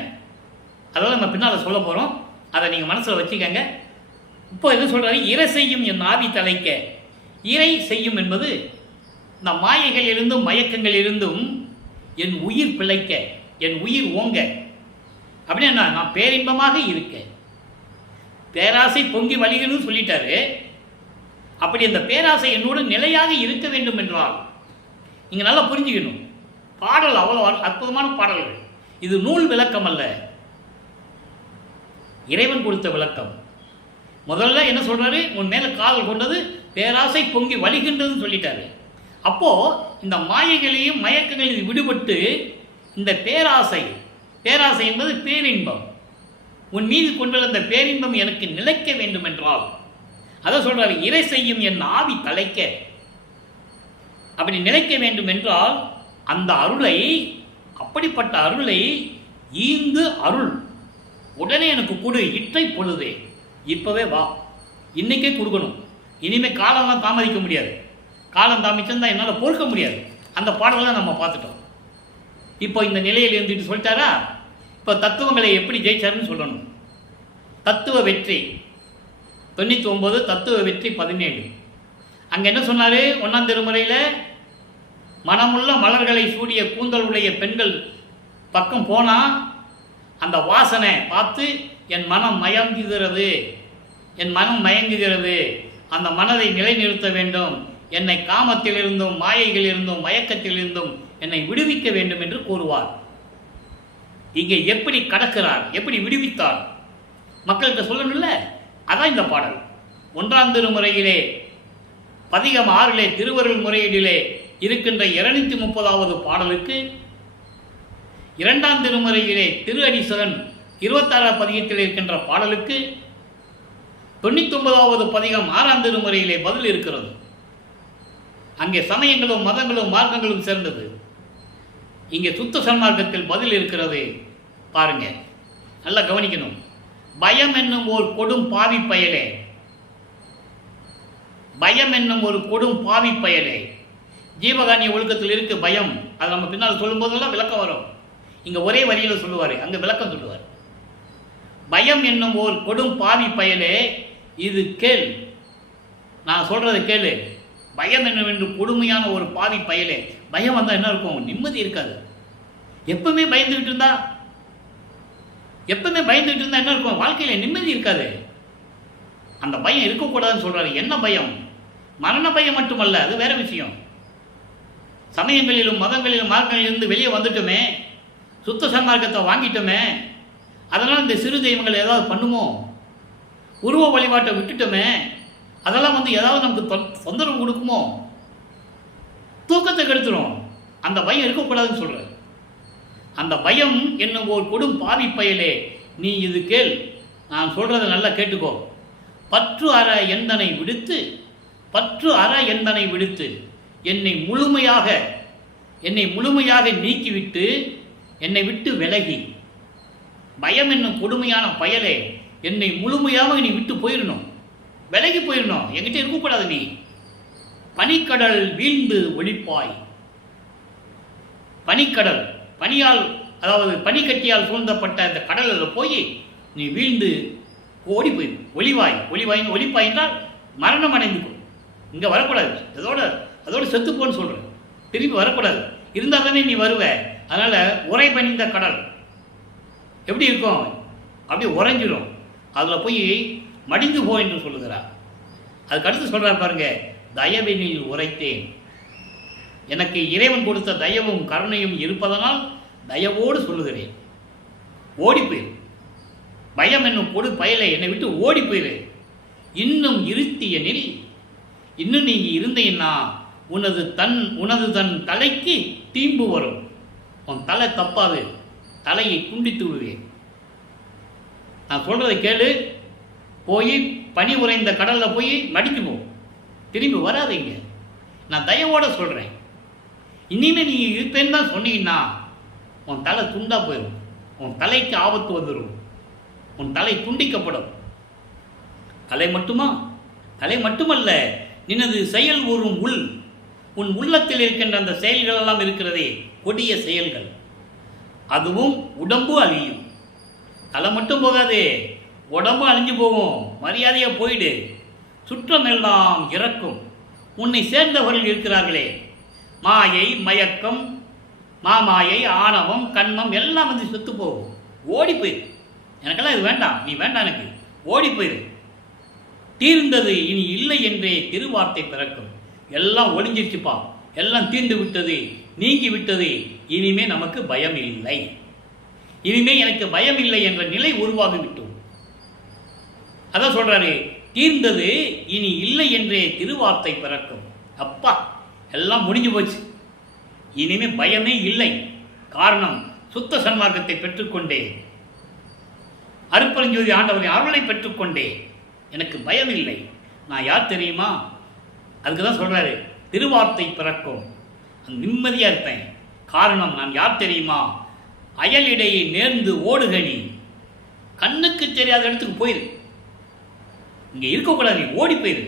அதெல்லாம் நம்ம பின்னால் சொல்ல போகிறோம். அதை நீங்கள் மனசில் வச்சுக்கங்க. இப்போ என்ன சொல்கிறாரு? இறை செய்யும் என் ஆவி தலைக்க. இறை செய்யும் என்பது இந்த மாயைகள் இருந்தும் மயக்கங்கள் இருந்தும் என் உயிர் பிழைக்க, என் உயிர் ஓங்க. அப்படின்னா நான் பேரின்பமாக இருக்கேன். பேராசை பொங்கி வலிகன்னு சொல்லிட்டாரு. அப்படி அந்த பேராசை என்னோடு நிலையாக இருக்க வேண்டும் என்றால் நீங்கள் நல்லா புரிஞ்சுக்கணும். பாடல் அவ்வளோ அற்புதமான பாடல்கள். இது நூல் விளக்கம் அல்ல, இறைவன் கொடுத்த விளக்கம். முதல்ல என்ன சொல்றாரு? உன் மேல காதல் கொண்டது பேராசை பொங்கி வலிகின்றதுன்னு சொல்லிட்டாரு. அப்போ இந்த மாயைகளையும் மயக்கங்களையும் விடுபட்டு இந்த பேராசை என்பது பேரின்பம், உன் மீது கொண்டுள்ள அந்த பேரின்பம் எனக்கு நிலைக்க வேண்டும் என்றால் அதை சொல்றாரு, இறை செய்யும் என் ஆவி தலைக்க. அப்படி நிலைக்க வேண்டும் என்றால் அந்த அருளை, அப்படிப்பட்ட அருளை ஈந்து அருள் உடனே எனக்கு கொடு, இற்றை பொழுதே, இப்பவே வா, இன்னைக்கே கொடுக்கணும். இனிமே காலம்லாம் தாமதிக்க முடியாது. காலம் தாமிச்சிருந்தா என்னால் பொறுக்க முடியாது. அந்த பாடலாம் நம்ம பார்த்துட்டோம். இப்போ இந்த நிலையில் இருந்துட்டு சொல்லிட்டாரா. இப்போ தத்துவங்களை எப்படி ஜெயிச்சாருன்னு சொல்லணும். தத்துவ வெற்றி, 99 தத்துவ வெற்றி 17. அங்கே என்ன சொன்னார்? 1ஆம் திருமுறையில் மனமுள்ள மலர்களை சூடிய கூந்தல் உடைய பெண்கள் பக்கம் போனால் அந்த வாசனை பார்த்து என் மனம் மயங்குகிறது, என் மனம் மயங்குகிறது, அந்த மனதை நிலைநிறுத்த வேண்டும், என்னை காமத்திலிருந்தும் மாயைகளிலிருந்தும் மயக்கத்திலிருந்தும் என்னை விடுவிக்க வேண்டும் என்று கூறுவார். இங்கே எப்படி கடக்கிறார், எப்படி விடுவித்தார் மக்கள்கிட்ட சொல்லணும்ல. அதான் இந்த பாடல். 1ஆம் திருமுறையிலே பதிகம் 6 திருவருள் முறையீடிலே இருக்கின்ற 230வது பாடலுக்கு 2ஆம் திருமுறையிலே திரு அடிசகன் 26 பதிகத்தில் இருக்கின்ற பாடலுக்கு 99வது பதிகம் 6ஆம் திருமுறையிலே பதில் இருக்கிறது. அங்கே சமயங்களும் மதங்களும் மார்க்கங்களும் சேர்ந்தது. இங்கே சுத்த சன்மார்க்கத்தில் பதில் இருக்கிறது. பாருங்க, நல்லா கவனிக்கணும். பயம் என்னும் ஒரு கொடும் பாவி பயலே, பயம் என்னும் ஒரு கொடும் பாவி பயலே. ஜீவகாணிய ஒழுக்கத்தில் இருக்கு பயம். அது நம்ம பின்னால் சொல்லும் போதெல்லாம் விளக்கம் வரும். இங்க ஒரே வரியில் சொல்லுவார், அங்க விளக்கம் சொல்லுவார். பயம் என்னும் ஒரு கொடும் பாவி பயலே, இது கேள், நான் சொல்றதை கேளு. பயம் என்னவென்று கொடுமையான ஒரு பாவி பயலே. பயம் வந்தால் என்ன இருக்கும்? நிம்மதி இருக்காது. எப்பவுமே பயந்துகிட்டு இருந்தா என்ன இருக்கும்? வாழ்க்கையில் நிம்மதி இருக்காது. அந்த பயம் இருக்கக்கூடாதுன்னு சொல்றாரு. என்ன பயம்? மரண பயம் மட்டுமல்ல, அது வேற விஷயம். சமயங்களிலும் மதங்களிலும் மார்க்கங்களிலிருந்து வெளியே வந்துட்டோமே, சுத்த சன்மார்க்கத்தை வாங்கிட்டோமே, அதனால் இந்த சிறு தெய்வங்கள் ஏதாவது பண்ணுமோ, உருவ வழிபாட்டை விட்டுட்டோமே, அதெல்லாம் ஏதாவது நமக்கு தொந்தரவு கொடுக்குமோ, தூக்கத்தை கெடுத்துரும். அந்த பயம் இருக்கக்கூடாதுன்னு சொல்ற. அந்த பயம் என்னும் ஒரு கொடும் பாவி பயலே, நீ இது கேள், நான் சொல்றதை நல்லா கேட்டுக்கோ. பற்று அற எந்தனை விடுத்து, பற்று அற எந்தனை விடுத்து என்னை முழுமையாக நீக்கிவிட்டு என்னை விட்டு விலகி. பயம் என்னும் கொடுமையான பயலே, என்னை முழுமையாக நீ விட்டு போயிடணும், விலகி போயிடணும், என்கிட்ட இருக்கக்கூடாது. நீ பனிக்கடல் வீழ்ந்து ஒளிப்பாய். பனிக்கடல், பனியால் அதாவது பனிக்கட்டியால் சூழ்ந்தப்பட்ட அந்த கடலில் போய் நீ வீழ்ந்து ஓடி போய் ஒளிப்பாய் என்றால் மரணம் அடைந்து இங்கே வரக்கூடாது. அதோட செத்துப்போன்னு சொல்கிறேன். திரும்பி வரக்கூடாது. இருந்தால் தானே நீ வருவ. அதனால் உரை பணிந்த கடல் எப்படி இருக்கும்? அப்படியே உறைஞ்சிடும். அதில் போய் மடிந்து போ என்று சொல்லுகிறார். அதுக்கு அடுத்து சொல்கிறார் பாருங்க, தயவினில் உரைத்தேன். எனக்கு இறைவன் கொடுத்த தயவும் கருணையும் இருப்பதனால் தயவோடு சொல்லுகிறேன். ஓடி போயிரு. பயம் என்னும் கொடு பயலை, என்னை விட்டு ஓடி போயிரு. இன்னும் இருத்தியனில், இன்னும் நீங்க இருந்தீங்கன்னா உனது தன் தலைக்கு தீம்பு வரும். உன் தலை தப்பாது, தலையை துண்டித்து விடுவேன். நான் சொல்றதை கேளு. போய் பனி உறைந்த கடல்ல போய் மடிக்கு போ, திரும்பி வராதீங்க. நான் தயவோட சொல்றேன். இனிமே நீ இருப்பேன்னு தான் சொன்னீங்கன்னா உன் தலை துண்டா போயிடும். உன் தலைக்கு ஆபத்து வந்துடும். உன் தலை துண்டிக்கப்படும். தலை மட்டுமல்ல, நினது செயல் ஊறும் உன் உள்ளத்தில் இருக்கின்ற அந்த செயல்கள் எல்லாம் இருக்கிறதே, கொடிய செயல்கள், அதுவும் உடம்பு அழியும். தலை மட்டும் போகாது, உடம்பு அழிஞ்சு போகும். மரியாதையா போயிடு. சுற்றம் எல்லாம் இறக்கும். உன்னை சேர்ந்தவர்கள் இருக்கிறார்களே, மாயை, மயக்கம், மாமாயை, ஆணவம், கண்மம் எல்லாம் செத்து போகும். ஓடி போயிரு. எனக்கெல்லாம் இது வேண்டாம், நீ வேண்டாம் எனக்கு, ஓடி போயிரு. தீர்ந்தது இனி இல்லை என்றே திருவார்த்தை பிறக்கும். எல்லாம் ஒளிஞ்சிருச்சுப்பா, எல்லாம் தீர்ந்து விட்டது, நீங்கி விட்டது, இனிமே நமக்கு பயம் இல்லை, இனிமே எனக்கு பயம் இல்லை என்ற நிலை உருவாகிவிட்டோம். அதான் சொல்றாரு, தீர்ந்தது இனி இல்லை என்றே திருவார்த்தை பிறக்கும். அப்பா, எல்லாம் முடிஞ்சு போச்சு, இனிமே பயமே இல்லை. காரணம், சுத்த சன்மார்க்கத்தை பெற்றுக்கொண்டே, அருட்பெருஞ்சோதி ஆண்டவரின் அருளை பெற்றுக்கொண்டே, எனக்கு பயம் இல்லை. நான் யார் தெரியுமா? அதுக்கு தான் சொல்றாரு, திருவார்த்தை பிறக்கும், நிம்மதியா இருப்பேன். காரணம், நான் யார் தெரியுமா? அயலிடையே நேர்ந்து ஓடுகனி. கண்ணுக்கு தெரியாத இடத்துக்கு போயிரு, இங்க இருக்கக்கூடாது, நீ ஓடி போயிரு.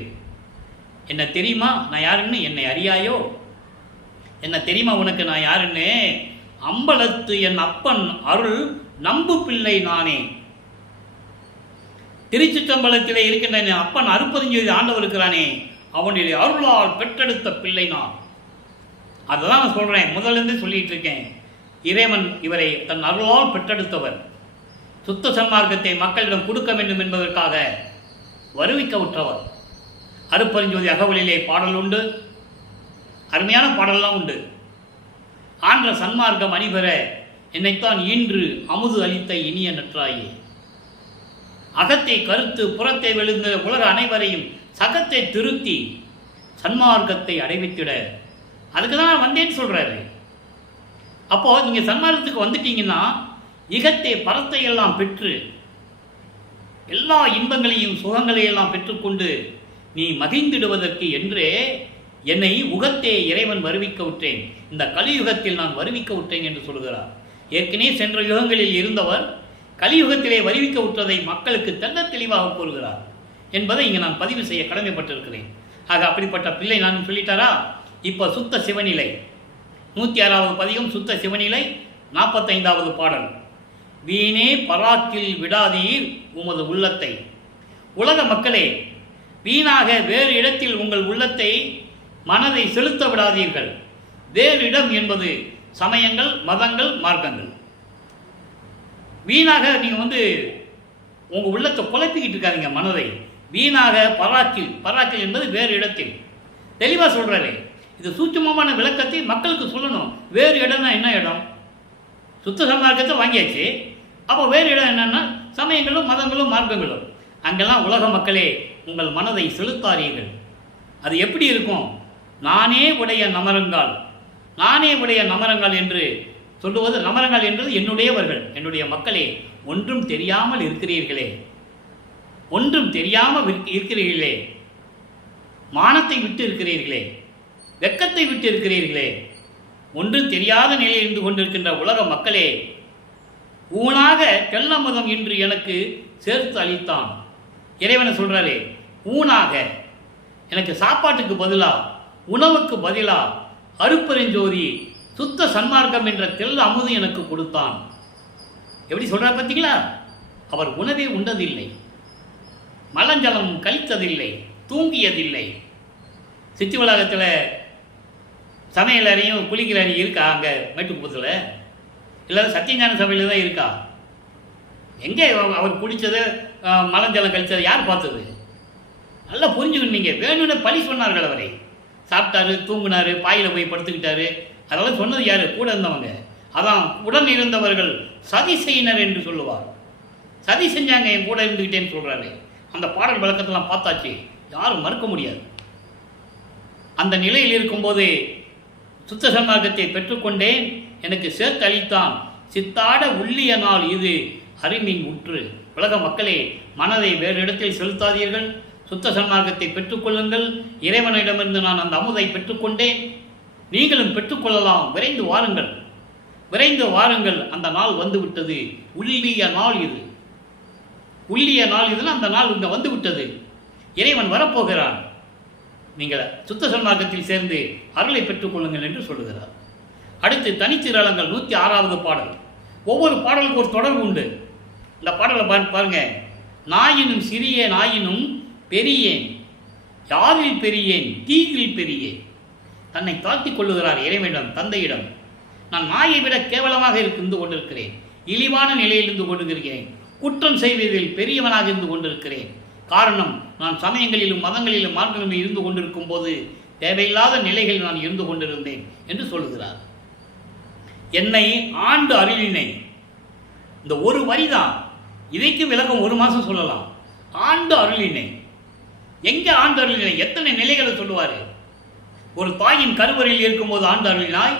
என்ன தெரியுமா நான் யாருன்னு? என்னை அறியாயோ? என்ன தெரியுமா உனக்கு நான் யாருன்னு? அம்பலத்து என் அப்பன் அருள் நம்பு பிள்ளை நானே. திருச்சிற்றம்பலத்திலே இருக்கின்ற அப்பன் அருப்பதிஞ்சோதி ஆண்டவர் இருக்கிறானே, அவனுடைய அருளால் பெற்றெடுத்த பிள்ளை நான். அதுதான் நான் சொல்கிறேன், முதலிருந்து சொல்லிட்டு இருக்கேன். இறைவன் இவரை தன் அருளால் பெற்றெடுத்தவர். சுத்த சன்மார்க்கத்தை மக்களிடம் கொடுக்க வேண்டும் என்பதற்காக வருவிக்க உற்றவர். அருப்பரிஞ்சோதி அகவலிலே பாடல் உண்டு, அருமையான பாடல்லாம் உண்டு. ஆன்ற சன்மார்க்கம் அணிபெற என்னைத்தான் இன்று அமுது அளித்த இனிய நற்றாயே. அகத்தை கருத்து புறத்தை விழுந்த உலக அனைவரையும் சகத்தை திருத்தி சன்மார்க்கத்தை அடைவித்திட, அதுக்கு தான் நான் வந்தேன்னு சொல்கிறாரு. அப்போது நீங்கள் சன்மார்க்கத்துக்கு வந்துட்டீங்கன்னா இகத்தை பரத்தை எல்லாம் பெற்று எல்லா இன்பங்களையும் சுகங்களையெல்லாம் பெற்றுக்கொண்டு நீ மகிழ்ந்திடுவதற்கு என்றே என்னை உகத்தே இறைவன் வருவிக்க விட்டேன், இந்த கலியுகத்தில் நான் வருவிக்க விட்டேன் என்று சொல்கிறார். ஏற்கனவே சென்ற யுகங்களில் இருந்தவர் கலியுகத்திலே வருவிக்க விட்டதை மக்களுக்கு தெல்ல தெளிவாக கூறுகிறார் என்பதை இங்கே நான் பதிவு செய்ய கடமைப்பட்டிருக்கிறேன். ஆக அப்படிப்பட்ட பிள்ளை நான் சொல்லிட்டாரா? இப்போ சுத்த சிவநிலை 106வது பதிகம், சுத்த சிவநிலை 45வது பாடல். வீணே பராக்கில் விடாதீர் உமது உள்ளத்தை. உலக மக்களே, வீணாக வேறு இடத்தில் உங்கள் உள்ளத்தை மனதை செலுத்த விடாதீர்கள். வேறு இடம் என்பது சமயங்கள், மதங்கள், மார்க்கங்கள். வீணாக நீங்கள் உங்கள் உள்ளத்தை குழப்பிக்கிட்டு இருக்காதீங்க மனதை. வீணாக பராக்கில் என்பது வேறு இடத்தில். தெளிவாக சொல்கிறாரு. இது சூட்சமமான விளக்கத்தை மக்களுக்கு சொல்லணும். வேறு இடம்னா என்ன இடம்? சுத்த சன்மார்க்கத்தை வாங்கியாச்சு. அப்போ வேறு இடம் என்னன்னா சமயங்களும், மதங்களும், மார்க்கங்களும். அங்கெல்லாம் உலக மக்களே உங்கள் மனதை செலுத்தாதீர்கள். அது எப்படி இருக்கும்? நானே உடைய நமரங்கால், நானே உடைய நமரங்கால் என்று சொல்லுவது. நமரங்கால் என்றது என்னுடையவர்கள், என்னுடைய மக்களே. ஒன்றும் தெரியாமல் இருக்கிறீர்களே, ஒன்றும் தெரியாமல் இருக்கிறீர்களே, மானத்தை விட்டு இருக்கிறீர்களே, வெக்கத்தை விட்டு இருக்கிறீர்களே, ஒன்றும் தெரியாத நிலையில் இருந்து கொண்டிருக்கின்ற உலக மக்களே, ஊனாக தெல்லமுதம் இன்று எனக்கு சேர்த்து அளித்தான். இறைவனை சொல்கிறாரே, ஊனாக எனக்கு சாப்பாட்டுக்கு பதிலாக, உணவுக்கு பதிலாக அருப்பெருஞ்சோதி சுத்த சன்மார்க்கம் என்ற தெல்ல அமுது எனக்கு கொடுத்தான். எப்படி சொல்கிறார் பார்த்தீங்களா? அவர் உணவே உண்டதில்லை, மலஞ்சலம் கழித்ததில்லை, தூங்கியதில்லை. சித்தி வளாகத்தில் சமையல் அறையும் குளிக்கிற அறை இருக்கா? அங்கே மேட்டுக்குப்பத்தில் இல்லாத சத்தியஞான சபையில் தான் இருக்கா? எங்கே அவர் குடித்ததை மலஞ்சலம் கழித்ததை யார் பார்த்தது? நல்லா புரிஞ்சுக்கணும். நீங்கள் வேணும்னு பழி சொன்னார்கள் அவரை. சாப்பிட்டாரு, தூங்கினாரு, பாயில் போய் படுத்துக்கிட்டாரு. அதெல்லாம் சொன்னது யார்? கூட இருந்தவங்க. அதான் உடன் இருந்தவர்கள் சதி செய்யினர் என்று சொல்லுவார். சதி செஞ்சாங்க, என் கூட இருந்துக்கிட்டேன்னு சொல்கிறாரு. அந்த பாடல் விளக்கத்தெல்லாம் பார்த்தாச்சு, யாரும் மறுக்க முடியாது. அந்த நிலையில் இருக்கும்போது சுத்த சன்மார்க்கத்தை பெற்றுக்கொண்டேன், எனக்கு சேர்த்து அளித்தான், சித்தாட உள்ளிய நாள் இது அறிமின் உற்று. உலக மக்களே, மனதை வேறு இடத்தில் செலுத்தாதீர்கள், சுத்த சன்மார்க்கத்தை பெற்றுக்கொள்ளுங்கள். இறைவனிடமிருந்து நான் அந்த அமுதை பெற்றுக்கொண்டேன், நீங்களும் பெற்றுக்கொள்ளலாம். விரைந்து வாருங்கள், விரைந்து வாருங்கள். அந்த நாள் வந்துவிட்டது. உள்ளிய நாள் இது, உள்ளிய நாள் இதுன்னு அந்த நாள் இங்கே வந்து விட்டது. இறைவன் வரப்போகிறான். நீங்கள் சுத்த சன்மார்க்கத்தில் சேர்ந்து அருளை பெற்றுக்கொள்ளுங்கள் என்று சொல்லுகிறார். அடுத்து தனிச்சிரளங்கள் 106வது பாடல். ஒவ்வொரு பாடலுக்கு ஒரு தொடர்பு உண்டு. இந்த பாடலை பாருங்க. நாயினும் சிறிய நாயினும் பெரியேன், யாரில் பெரியேன், தீயில் பெரியேன். தன்னை தாழ்த்திக் கொள்ளுகிறார் இறைவனிடம், தந்தையிடம். நான் நாயை விட கேவலமாக இருந்து கொண்டிருக்கிறேன், இழிவான நிலையில் இருந்து கொண்டிருக்கிறேன், குற்றம் செய்வதில் பெரியவனாக இருந்து கொண்டிருக்கிறேன். காரணம், நான் சமயங்களிலும் மதங்களிலும் மார்க்கங்களிலும் இருந்து கொண்டிருக்கும் போது தேவையில்லாத நிலைகளில் நான் இருந்து கொண்டிருந்தேன் என்று சொல்லுகிறார். என்னை ஆண்டு அருளினை. இந்த ஒரு வரிதான், இதைக்கு விளக்கம் ஒரு மாதம் சொல்லலாம். ஆண்டு அருளினை. எங்கே ஆண்டு அருளினை? எத்தனை நிலைகளை சொல்லுவார். ஒரு தாயின் கருவறையில் இருக்கும்போது ஆண்டு அருளினாய்,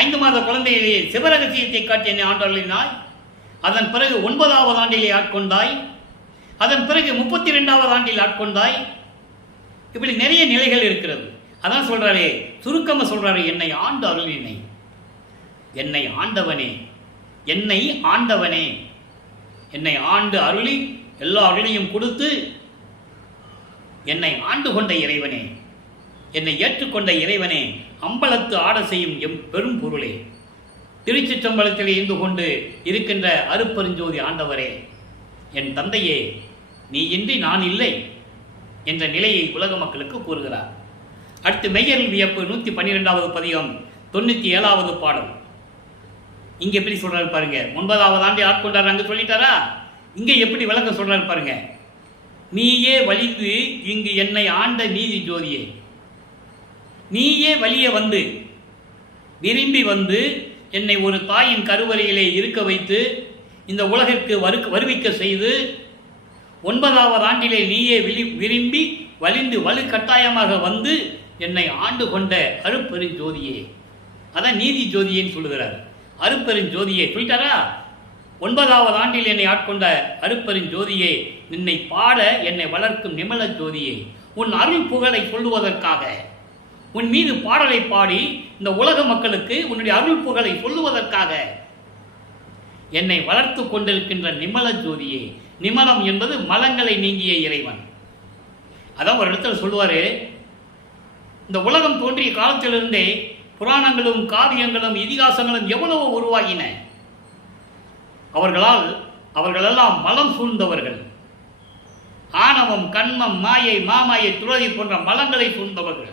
5 மாத குழந்தையிலேயே சிவரகசியத்தை காட்டி என்னை ஆண்டு அருளினாய், அதன் பிறகு 9வது ஆண்டிலே ஆட்கொண்டாய், அதன் பிறகு 32வது ஆண்டில் ஆட்கொண்டாய். இப்படி நிறைய நிலைகள் இருக்கிறது. அதான் சொல்றாரே, சுருக்கமாக சொல்றாரு, என்னை ஆண்டு அருளினை. என்னை ஆண்டவனே, என்னை ஆண்டவனே, என்னை ஆண்டு அருளி எல்லா அருளையும் கொடுத்து என்னை ஆண்டு கொண்ட இறைவனே, என்னை ஏற்றுக்கொண்ட இறைவனே, அம்பலத்து ஆட செய்யும் எம் பெரும் பொருளே, திருச்சிற்றம்பலத்தில் இருந்து கொண்டு இருக்கின்ற அருப்பெருஞ்சோதி ஆண்டவரே, என் தந்தையே, நீ இன்றி நான் இல்லை என்ற நிலையை உலக மக்களுக்கு கூறுகிறார். அடுத்து மெய்யருள் வியப்பு 112வது பதிகம் 97வது பாடல். இங்க எப்படி சொல்றாரு பாருங்க. 9வது ஆண்டு ஆட்கொண்டார் அங்க சொல்லிட்டாரா, இங்க எப்படி விளக்கம் சொல்றாரு பாருங்க. நீயே வலிந்து இங்கு என்னை ஆண்ட நீதி ஜோதியே, நீயே வலிய வந்து விரும்பி வந்து என்னை ஒரு தாயின் கருவறையிலே இருக்க வைத்து இந்த உலகிற்கு வருவிக்க செய்து 9வது ஆண்டிலே நீயே விரும்பி வலிந்து வலு கட்டாயமாக வந்து என்னை ஆண்டு கொண்ட அருட்பெருஞ்சோதியே, அதான் நீதி ஜோதியேன்னு சொல்லுகிறார். அருட்பெருஞ்சோதியே சொல்லிட்டாரா. 9வது ஆண்டில் என்னை ஆட்கொண்ட அருட்பெருஞ்சோதியே, நின்னை பாட என்னை வளர்க்கும் நிமல ஜோதியே, உன் அருள் புகழை சொல்லுவதற்காக, உன் மீது பாடலை பாடி இந்த உலக மக்களுக்கு உன்னுடைய அருள் புகழை சொல்லுவதற்காக என்னை வளர்த்து கொண்டிருக்கின்ற நிமல ஜோதியே. நிமலம் என்பது மலங்களை நீங்கிய இறைவன். அதான் ஒரு இடத்துல சொல்லுவாரு, இந்த உலகம் தோன்றிய காலத்திலிருந்தே புராணங்களும் காவியங்களும் இதிகாசங்களும் எவ்வளவோ உருவாகின. அவர்களெல்லாம் மலம் சூழ்ந்தவர்கள். ஆணவம், கண்மம், மாயை, மாமாயை, துறவி போன்ற மலங்களை சூழ்ந்தவர்கள்.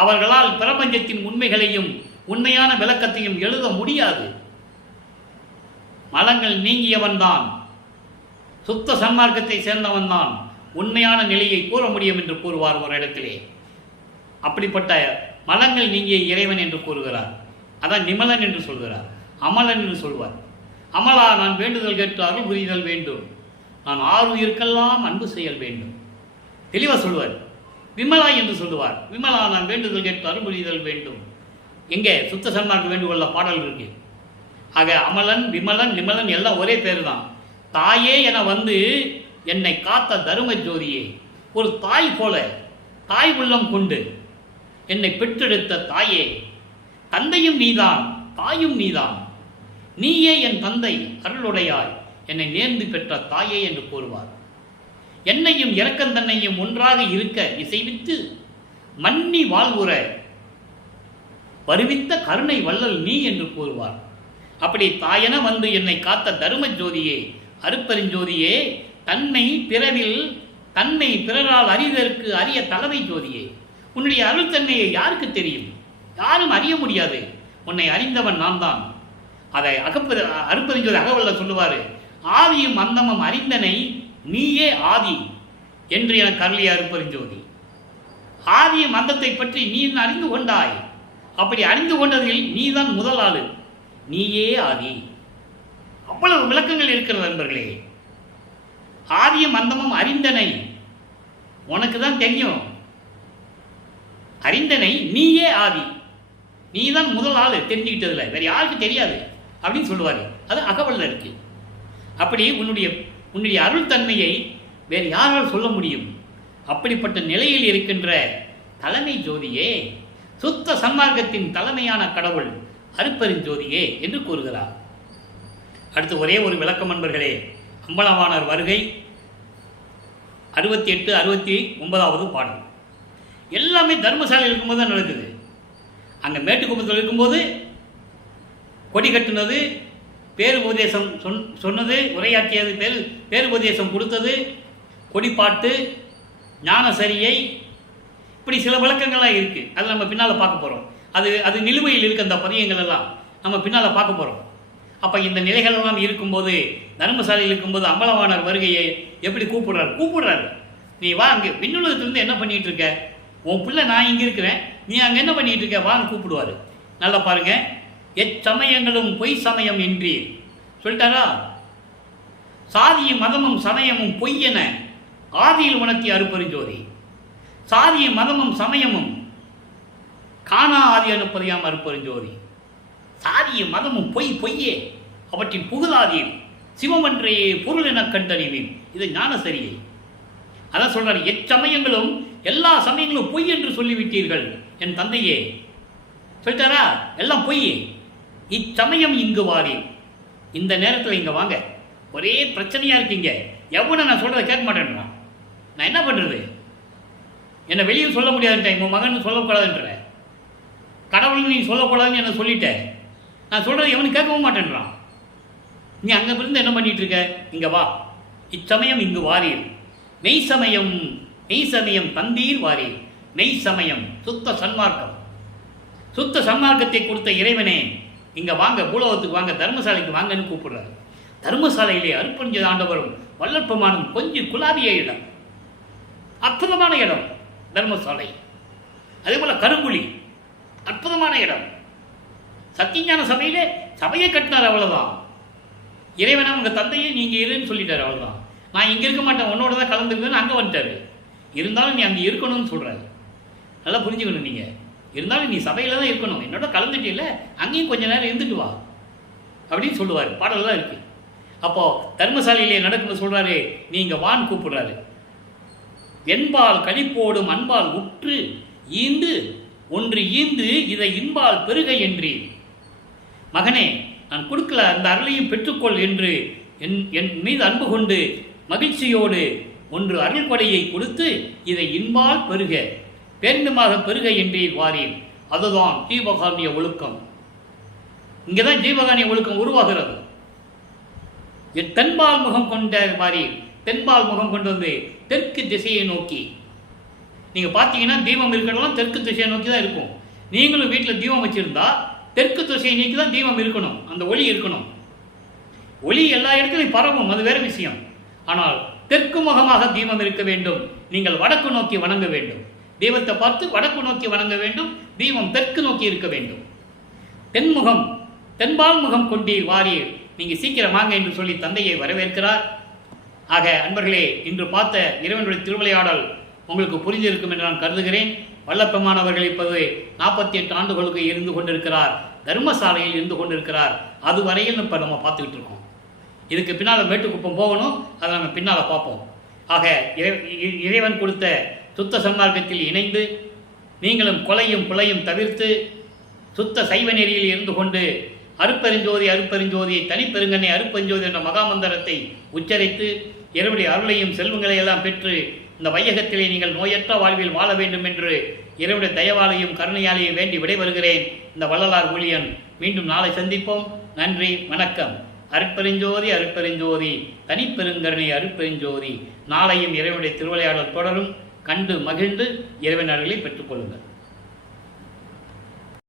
அவர்களால் பிரபஞ்சத்தின் உண்மைகளையும் உண்மையான விளக்கத்தையும் எழுத முடியாது. மலங்கள் நீங்கியவன் தான், சுத்த சன்மார்க்கத்தை சேர்ந்தவன் தான் உண்மையான நிலையை கூற முடியும் என்று கூறுவார் ஒரு இடத்திலே. அப்படிப்பட்ட மலங்கள் நீங்கிய இறைவன் என்று கூறுகிறார். அதான் நிமலன் என்று சொல்கிறார். அமலன் என்று சொல்வார். அமலா, நான் வேண்டுதல் கேட்டு அருள் புரிதல் வேண்டும், நான் ஆறுயிர்க்கெல்லாம் அன்பு செயல் வேண்டும். தெளிவாக சொல்வார். விமலா என்று சொல்லுவார். விமலா, நான் வேண்டுதல் கேட்டு அருள் புரிதல் வேண்டும். எங்கே சுத்த சன்மார்க்க வேண்டுகொள்ள பாடல் இருக்கு. ஆக அமலன், விமலன், நிமலன் எல்லாம் ஒரே பேர் தான். தாயே என வந்து என்னை காத்த தரும ஜோதியே, ஒரு தாய் போல தாய் உள்ளம் கொண்டு என்னை பெற்றெடுத்த தாயே, தந்தையும் நீதான் தாயும் நீதான், நீயே என் தந்தை அருளுடையாய் என்னை நேர்ந்து பெற்ற தாயே என்று கூறுவார். என்னையும் இரக்கந்தன்னையும் ஒன்றாக இருக்க இசைவித்து மன்னி வாழ்வுற வருவித்த கருணை வள்ளல் நீ என்று கூறுவார். அப்படி தாயென வந்து என்னை காத்த தரும ஜோதியே, அருட்பெருஞ்சோதியே, தன்னை பிறரால் அறிவதற்கு அரிய தலைமை ஜோதியே, உன்னுடைய அருள்தன்மையை யாருக்கு தெரியும்? யாரும் அறிய முடியாது. உன்னை அறிந்தவன் நான் தான். அதை அருட்பெருஞ்சோதி அகவல்ல சொல்லுவாரு, ஆதியும் அந்தமும் அறிந்தனை நீயே ஆதி என்று எனக்கு அருளிய அருட்பெருஞ்சோதி. ஆதியும் அந்தத்தை பற்றி நீ அறிந்து கொண்டாய். அப்படி அறிந்து கொண்டதில் நீதான் முதல் ஆளு, நீயே ஆதி. அவ்வளவு விளக்கங்கள் இருக்கிறது நண்பர்களே. ஆதியும் அந்தமும் அறிந்தனை உனக்கு தான் தெரியும். அறிந்தனை நீயே ஆதி, நீதான் முதல் ஆளு தெரிஞ்சுக்கிட்டதுல, வேற யாருக்கு தெரியாது அப்படின்னு சொல்லுவாரு. அது அகவல்ல இருக்கு. அப்படி உன்னுடைய அருள் தன்மையை வேறு யாரால் சொல்ல முடியும்? அப்படிப்பட்ட நிலையில் இருக்கின்ற தலைமை ஜோதியே, சுத்த சன்மார்க்கத்தின் தலைமையான கடவுள் அருட்பெருஞ்சோதியே என்று கூறுகிறார். அடுத்து ஒரே ஒரு விளக்கம் நண்பர்களே. அம்பலவாணர் வருகை 68, 69வது பாடல். எல்லாமே தர்மசாலையில் இருக்கும்போது தான் நடக்குது. அங்கே மேட்டுக்குப்பத்தில் இருக்கும்போது கொடி கட்டுனது, பேருபதேசம் சொன்னது, உரையாற்றியது, பேருபதேசம் கொடுத்தது, கொடிப்பாட்டு, ஞானசரியை, இப்படி சில விளக்கங்கள்லாம் இருக்குது. அது நம்ம பின்னால் பார்க்க போகிறோம். அது நிலுவையில் இருக்க அந்த பதியங்கள் எல்லாம் நம்ம பின்னால் பார்க்க போகிறோம். அப்போ இந்த நிலைகளெல்லாம் இருக்கும்போது, தர்மசாலையில் இருக்கும்போது அம்பலவாணர் வருகையை எப்படி கூப்பிடுறாரு, நீ வா, அங்கே விண்ணுலகத்திலிருந்து என்ன பண்ணிகிட்டு இருக்க, உன் பிள்ளை நான் இங்கே இருக்கிறேன், நீ அங்கே என்ன பண்ணிகிட்டு இருக்க, வான்னு கூப்பிடுவார். நல்லா பாருங்க. எச்சமயங்களும் பொய் சமயம் இன்றி சொல்லிட்டாரா. சாதியும் மதமும் சமயமும் பொய் என ஆதியில் உணர்த்திய அருட்பெருஞ்சோதி. சாதியும் மதமும் சமயமும் காணா ஆதி அனுப்பதியாம் அருட்பெருஞ்சோதி. சாதியும் மதமும் பொய்யே, அவற்றின் புகுதாதியும் சிவமன்றையே பொருள் என கண்டறிவேன். இது ஞானசரியை. அதான் சொல்றாரு, எச்சமயங்களும் எல்லா சமயங்களும் பொய் என்று சொல்லிவிட்டீர்கள் என் தந்தையே. சொல்லிட்டாரா, எல்லாம் பொய். இச்சமயம் இங்கு வாரி, இந்த நேரத்தில் இங்கே வாங்க, ஒரே பிரச்சனையாக இருக்கீங்க. எவனை நான் சொல்கிறத கேட்க மாட்டேன்றான். நான் என்ன பண்ணுறது? என்னை வெளியே சொல்ல முடியாதுன்ட்டேன், உன் மகன் சொல்லக்கூடாதுன்ற, கடவுள்னு நீ சொல்லக்கூடாதுன்னு என்ன சொல்லிட்டேன். நான் சொல்கிறது எவனு கேட்கவும் மாட்டேன்றான். நீ அங்கே இருந்து என்ன பண்ணிகிட்டு இருக்க, இங்கே வா, இச்சமயம் இங்கு வாரீர். மெய்சமயம் மெய்சமயம் தந்தீர் வாரீர். மெய்சமயம் சுத்த சன்மார்க்கம். சுத்த சன்மார்க்கத்தை கொடுத்த இறைவனே இங்கே வாங்க, பூலோகத்துக்கு வாங்க, தர்மசாலைக்கு வாங்கன்னு கூப்பிடுறாரு. தர்மசாலையிலே அருட்பெருஞ்சோதி ஆண்டவரும் வல்லற்பமானும் கொஞ்சம் குலாவிய இடம், அற்புதமான இடம் தர்மசாலை. அதே போல கருங்குழி அற்புதமான இடம். சத்தியஞான சபையிலே சபையை கட்டினார், அவ்வளோதான். இறைவனா உங்கள் தந்தையை நீங்கள் இருன்னு சொல்லிட்டார், அவ்வளோதான். நான் இங்கே இருக்க மாட்டேன், உன்னோட தான் கலந்துக்குவேன்னு அங்கே வந்துட்டார். இருந்தாலும் நீ அங்கே இருக்கணும்னு சொல்கிறாரு. நல்லா புரிஞ்சுக்கணும். நீங்கள் இருந்தாலும் நீ சபையில் தான் இருக்கணும், என்னோட கலந்துட்டில்ல, அங்கேயும் கொஞ்சம் நேரம் இருந்துட்டு வா அப்படின்னு சொல்லுவார். பாடலாம் இருக்குது. அப்போது தர்மசாலையிலே நடக்கும்போது சொல்கிறாரு, நீங்கள் வான்னு கூப்பிடுறாரு. என்பால் கழிப்போடும் அன்பால் உற்று ஈந்து ஒன்று ஈந்து இதை இன்பால் பெருக என்றே. மகனே, நான் கொடுக்கல, அந்த அருளையும் பெற்றுக்கொள் என்று என் மீது அன்பு கொண்டு மகிழ்ச்சியோடு ஒன்று அருள் கொடையை கொடுத்து இதை இன்பால் பெருக, பேருந்தமாக பெருக என்றே வாரீர். அதுதான் ஜீவகாரணிய ஒழுக்கம். இங்கே தான் ஜீவகாரணிய ஒழுக்கம் உருவாகிறது. தென்பால் முகம் கொண்ட மாதிரி தென்பால் முகம் கொண்டு வந்து தெற்கு திசையை நோக்கி. நீங்கள் பார்த்தீங்கன்னா தீபம் இருக்கணும், தெற்கு திசையை நோக்கி தான் இருக்கும். நீங்களும் வீட்டில் தீபம் வச்சுருந்தா தெற்கு திசையை நோக்கி தான் தீபம் இருக்கணும், அந்த ஒளி இருக்கணும். ஒளி எல்லா இடத்துலையும் பரவும், அது வேறு விஷயம். ஆனால் தெற்கு முகமாக தீபம் இருக்க வேண்டும். நீங்கள் வடக்கு நோக்கி வணங்க வேண்டும். தெய்வத்தை பார்த்து வடக்கு நோக்கி வணங்க வேண்டும். தீபம் தெற்கு நோக்கி இருக்க வேண்டும். தென்முகம் தென்பால் முகம் கொண்டீர் வாரீர். நீங்கள் சீக்கிரம் வாங்க என்று சொல்லி தந்தையை வரவேற்கிறார். ஆக அன்பர்களே, இன்று பார்த்த இறைவனுடைய திருவிளையாடல் உங்களுக்கு புரிந்திருக்கும் என்று நான் கருதுகிறேன். வல்லப்பெருமானவர்கள் இப்போது 48 ஆண்டுகளுக்கு இருந்து கொண்டிருக்கிறார், தர்மசாலையில் இருந்து கொண்டிருக்கிறார். அதுவரையில் இப்போ நம்ம பார்த்துக்கிட்டு இருக்கோம். இதுக்கு பின்னால் மேட்டுக்குப்பம் போகணும், அதை நம்ம பின்னால் பார்ப்போம். ஆக இறைவன் கொடுத்த சுத்த சன்மார்க்கத்தில் இணைந்து நீங்களும் கொலையும் புலையும் தவிர்த்து சுத்த சைவ நெறியில் இருந்து கொண்டு அருப்பெருஞ்சோதி அருப்பெருஞ்சோதியை தனிப்பெருங்கனை அருப்பெருஞ்சோதி என்ற மகாமந்திரத்தை உச்சரித்து இறைவனுடைய அருளையும் செல்வங்களை எல்லாம் பெற்று இந்த வையகத்திலே நீங்கள் நோயற்ற வாழ்வில் வாழ வேண்டும் என்று இறைவனுடைய தயவாலையும் கருணையாலையும் வேண்டி விடைபெறுகிறேன். இந்த வள்ளலார் ஊழியன். மீண்டும் நாளை சந்திப்போம். நன்றி, வணக்கம். அருட்பெருஞ்சோதி அருட்பெருஞ்சோதி தனிப்பெருங்கருணை அருட்பெருஞ்சோதி. நாளையும் இறைவனுடைய திருவிளையாடல் தொடரும். கண்டு மகிழ்ந்து இறைவன் அருளை பெற்றுக்கொள்ளுங்கள்.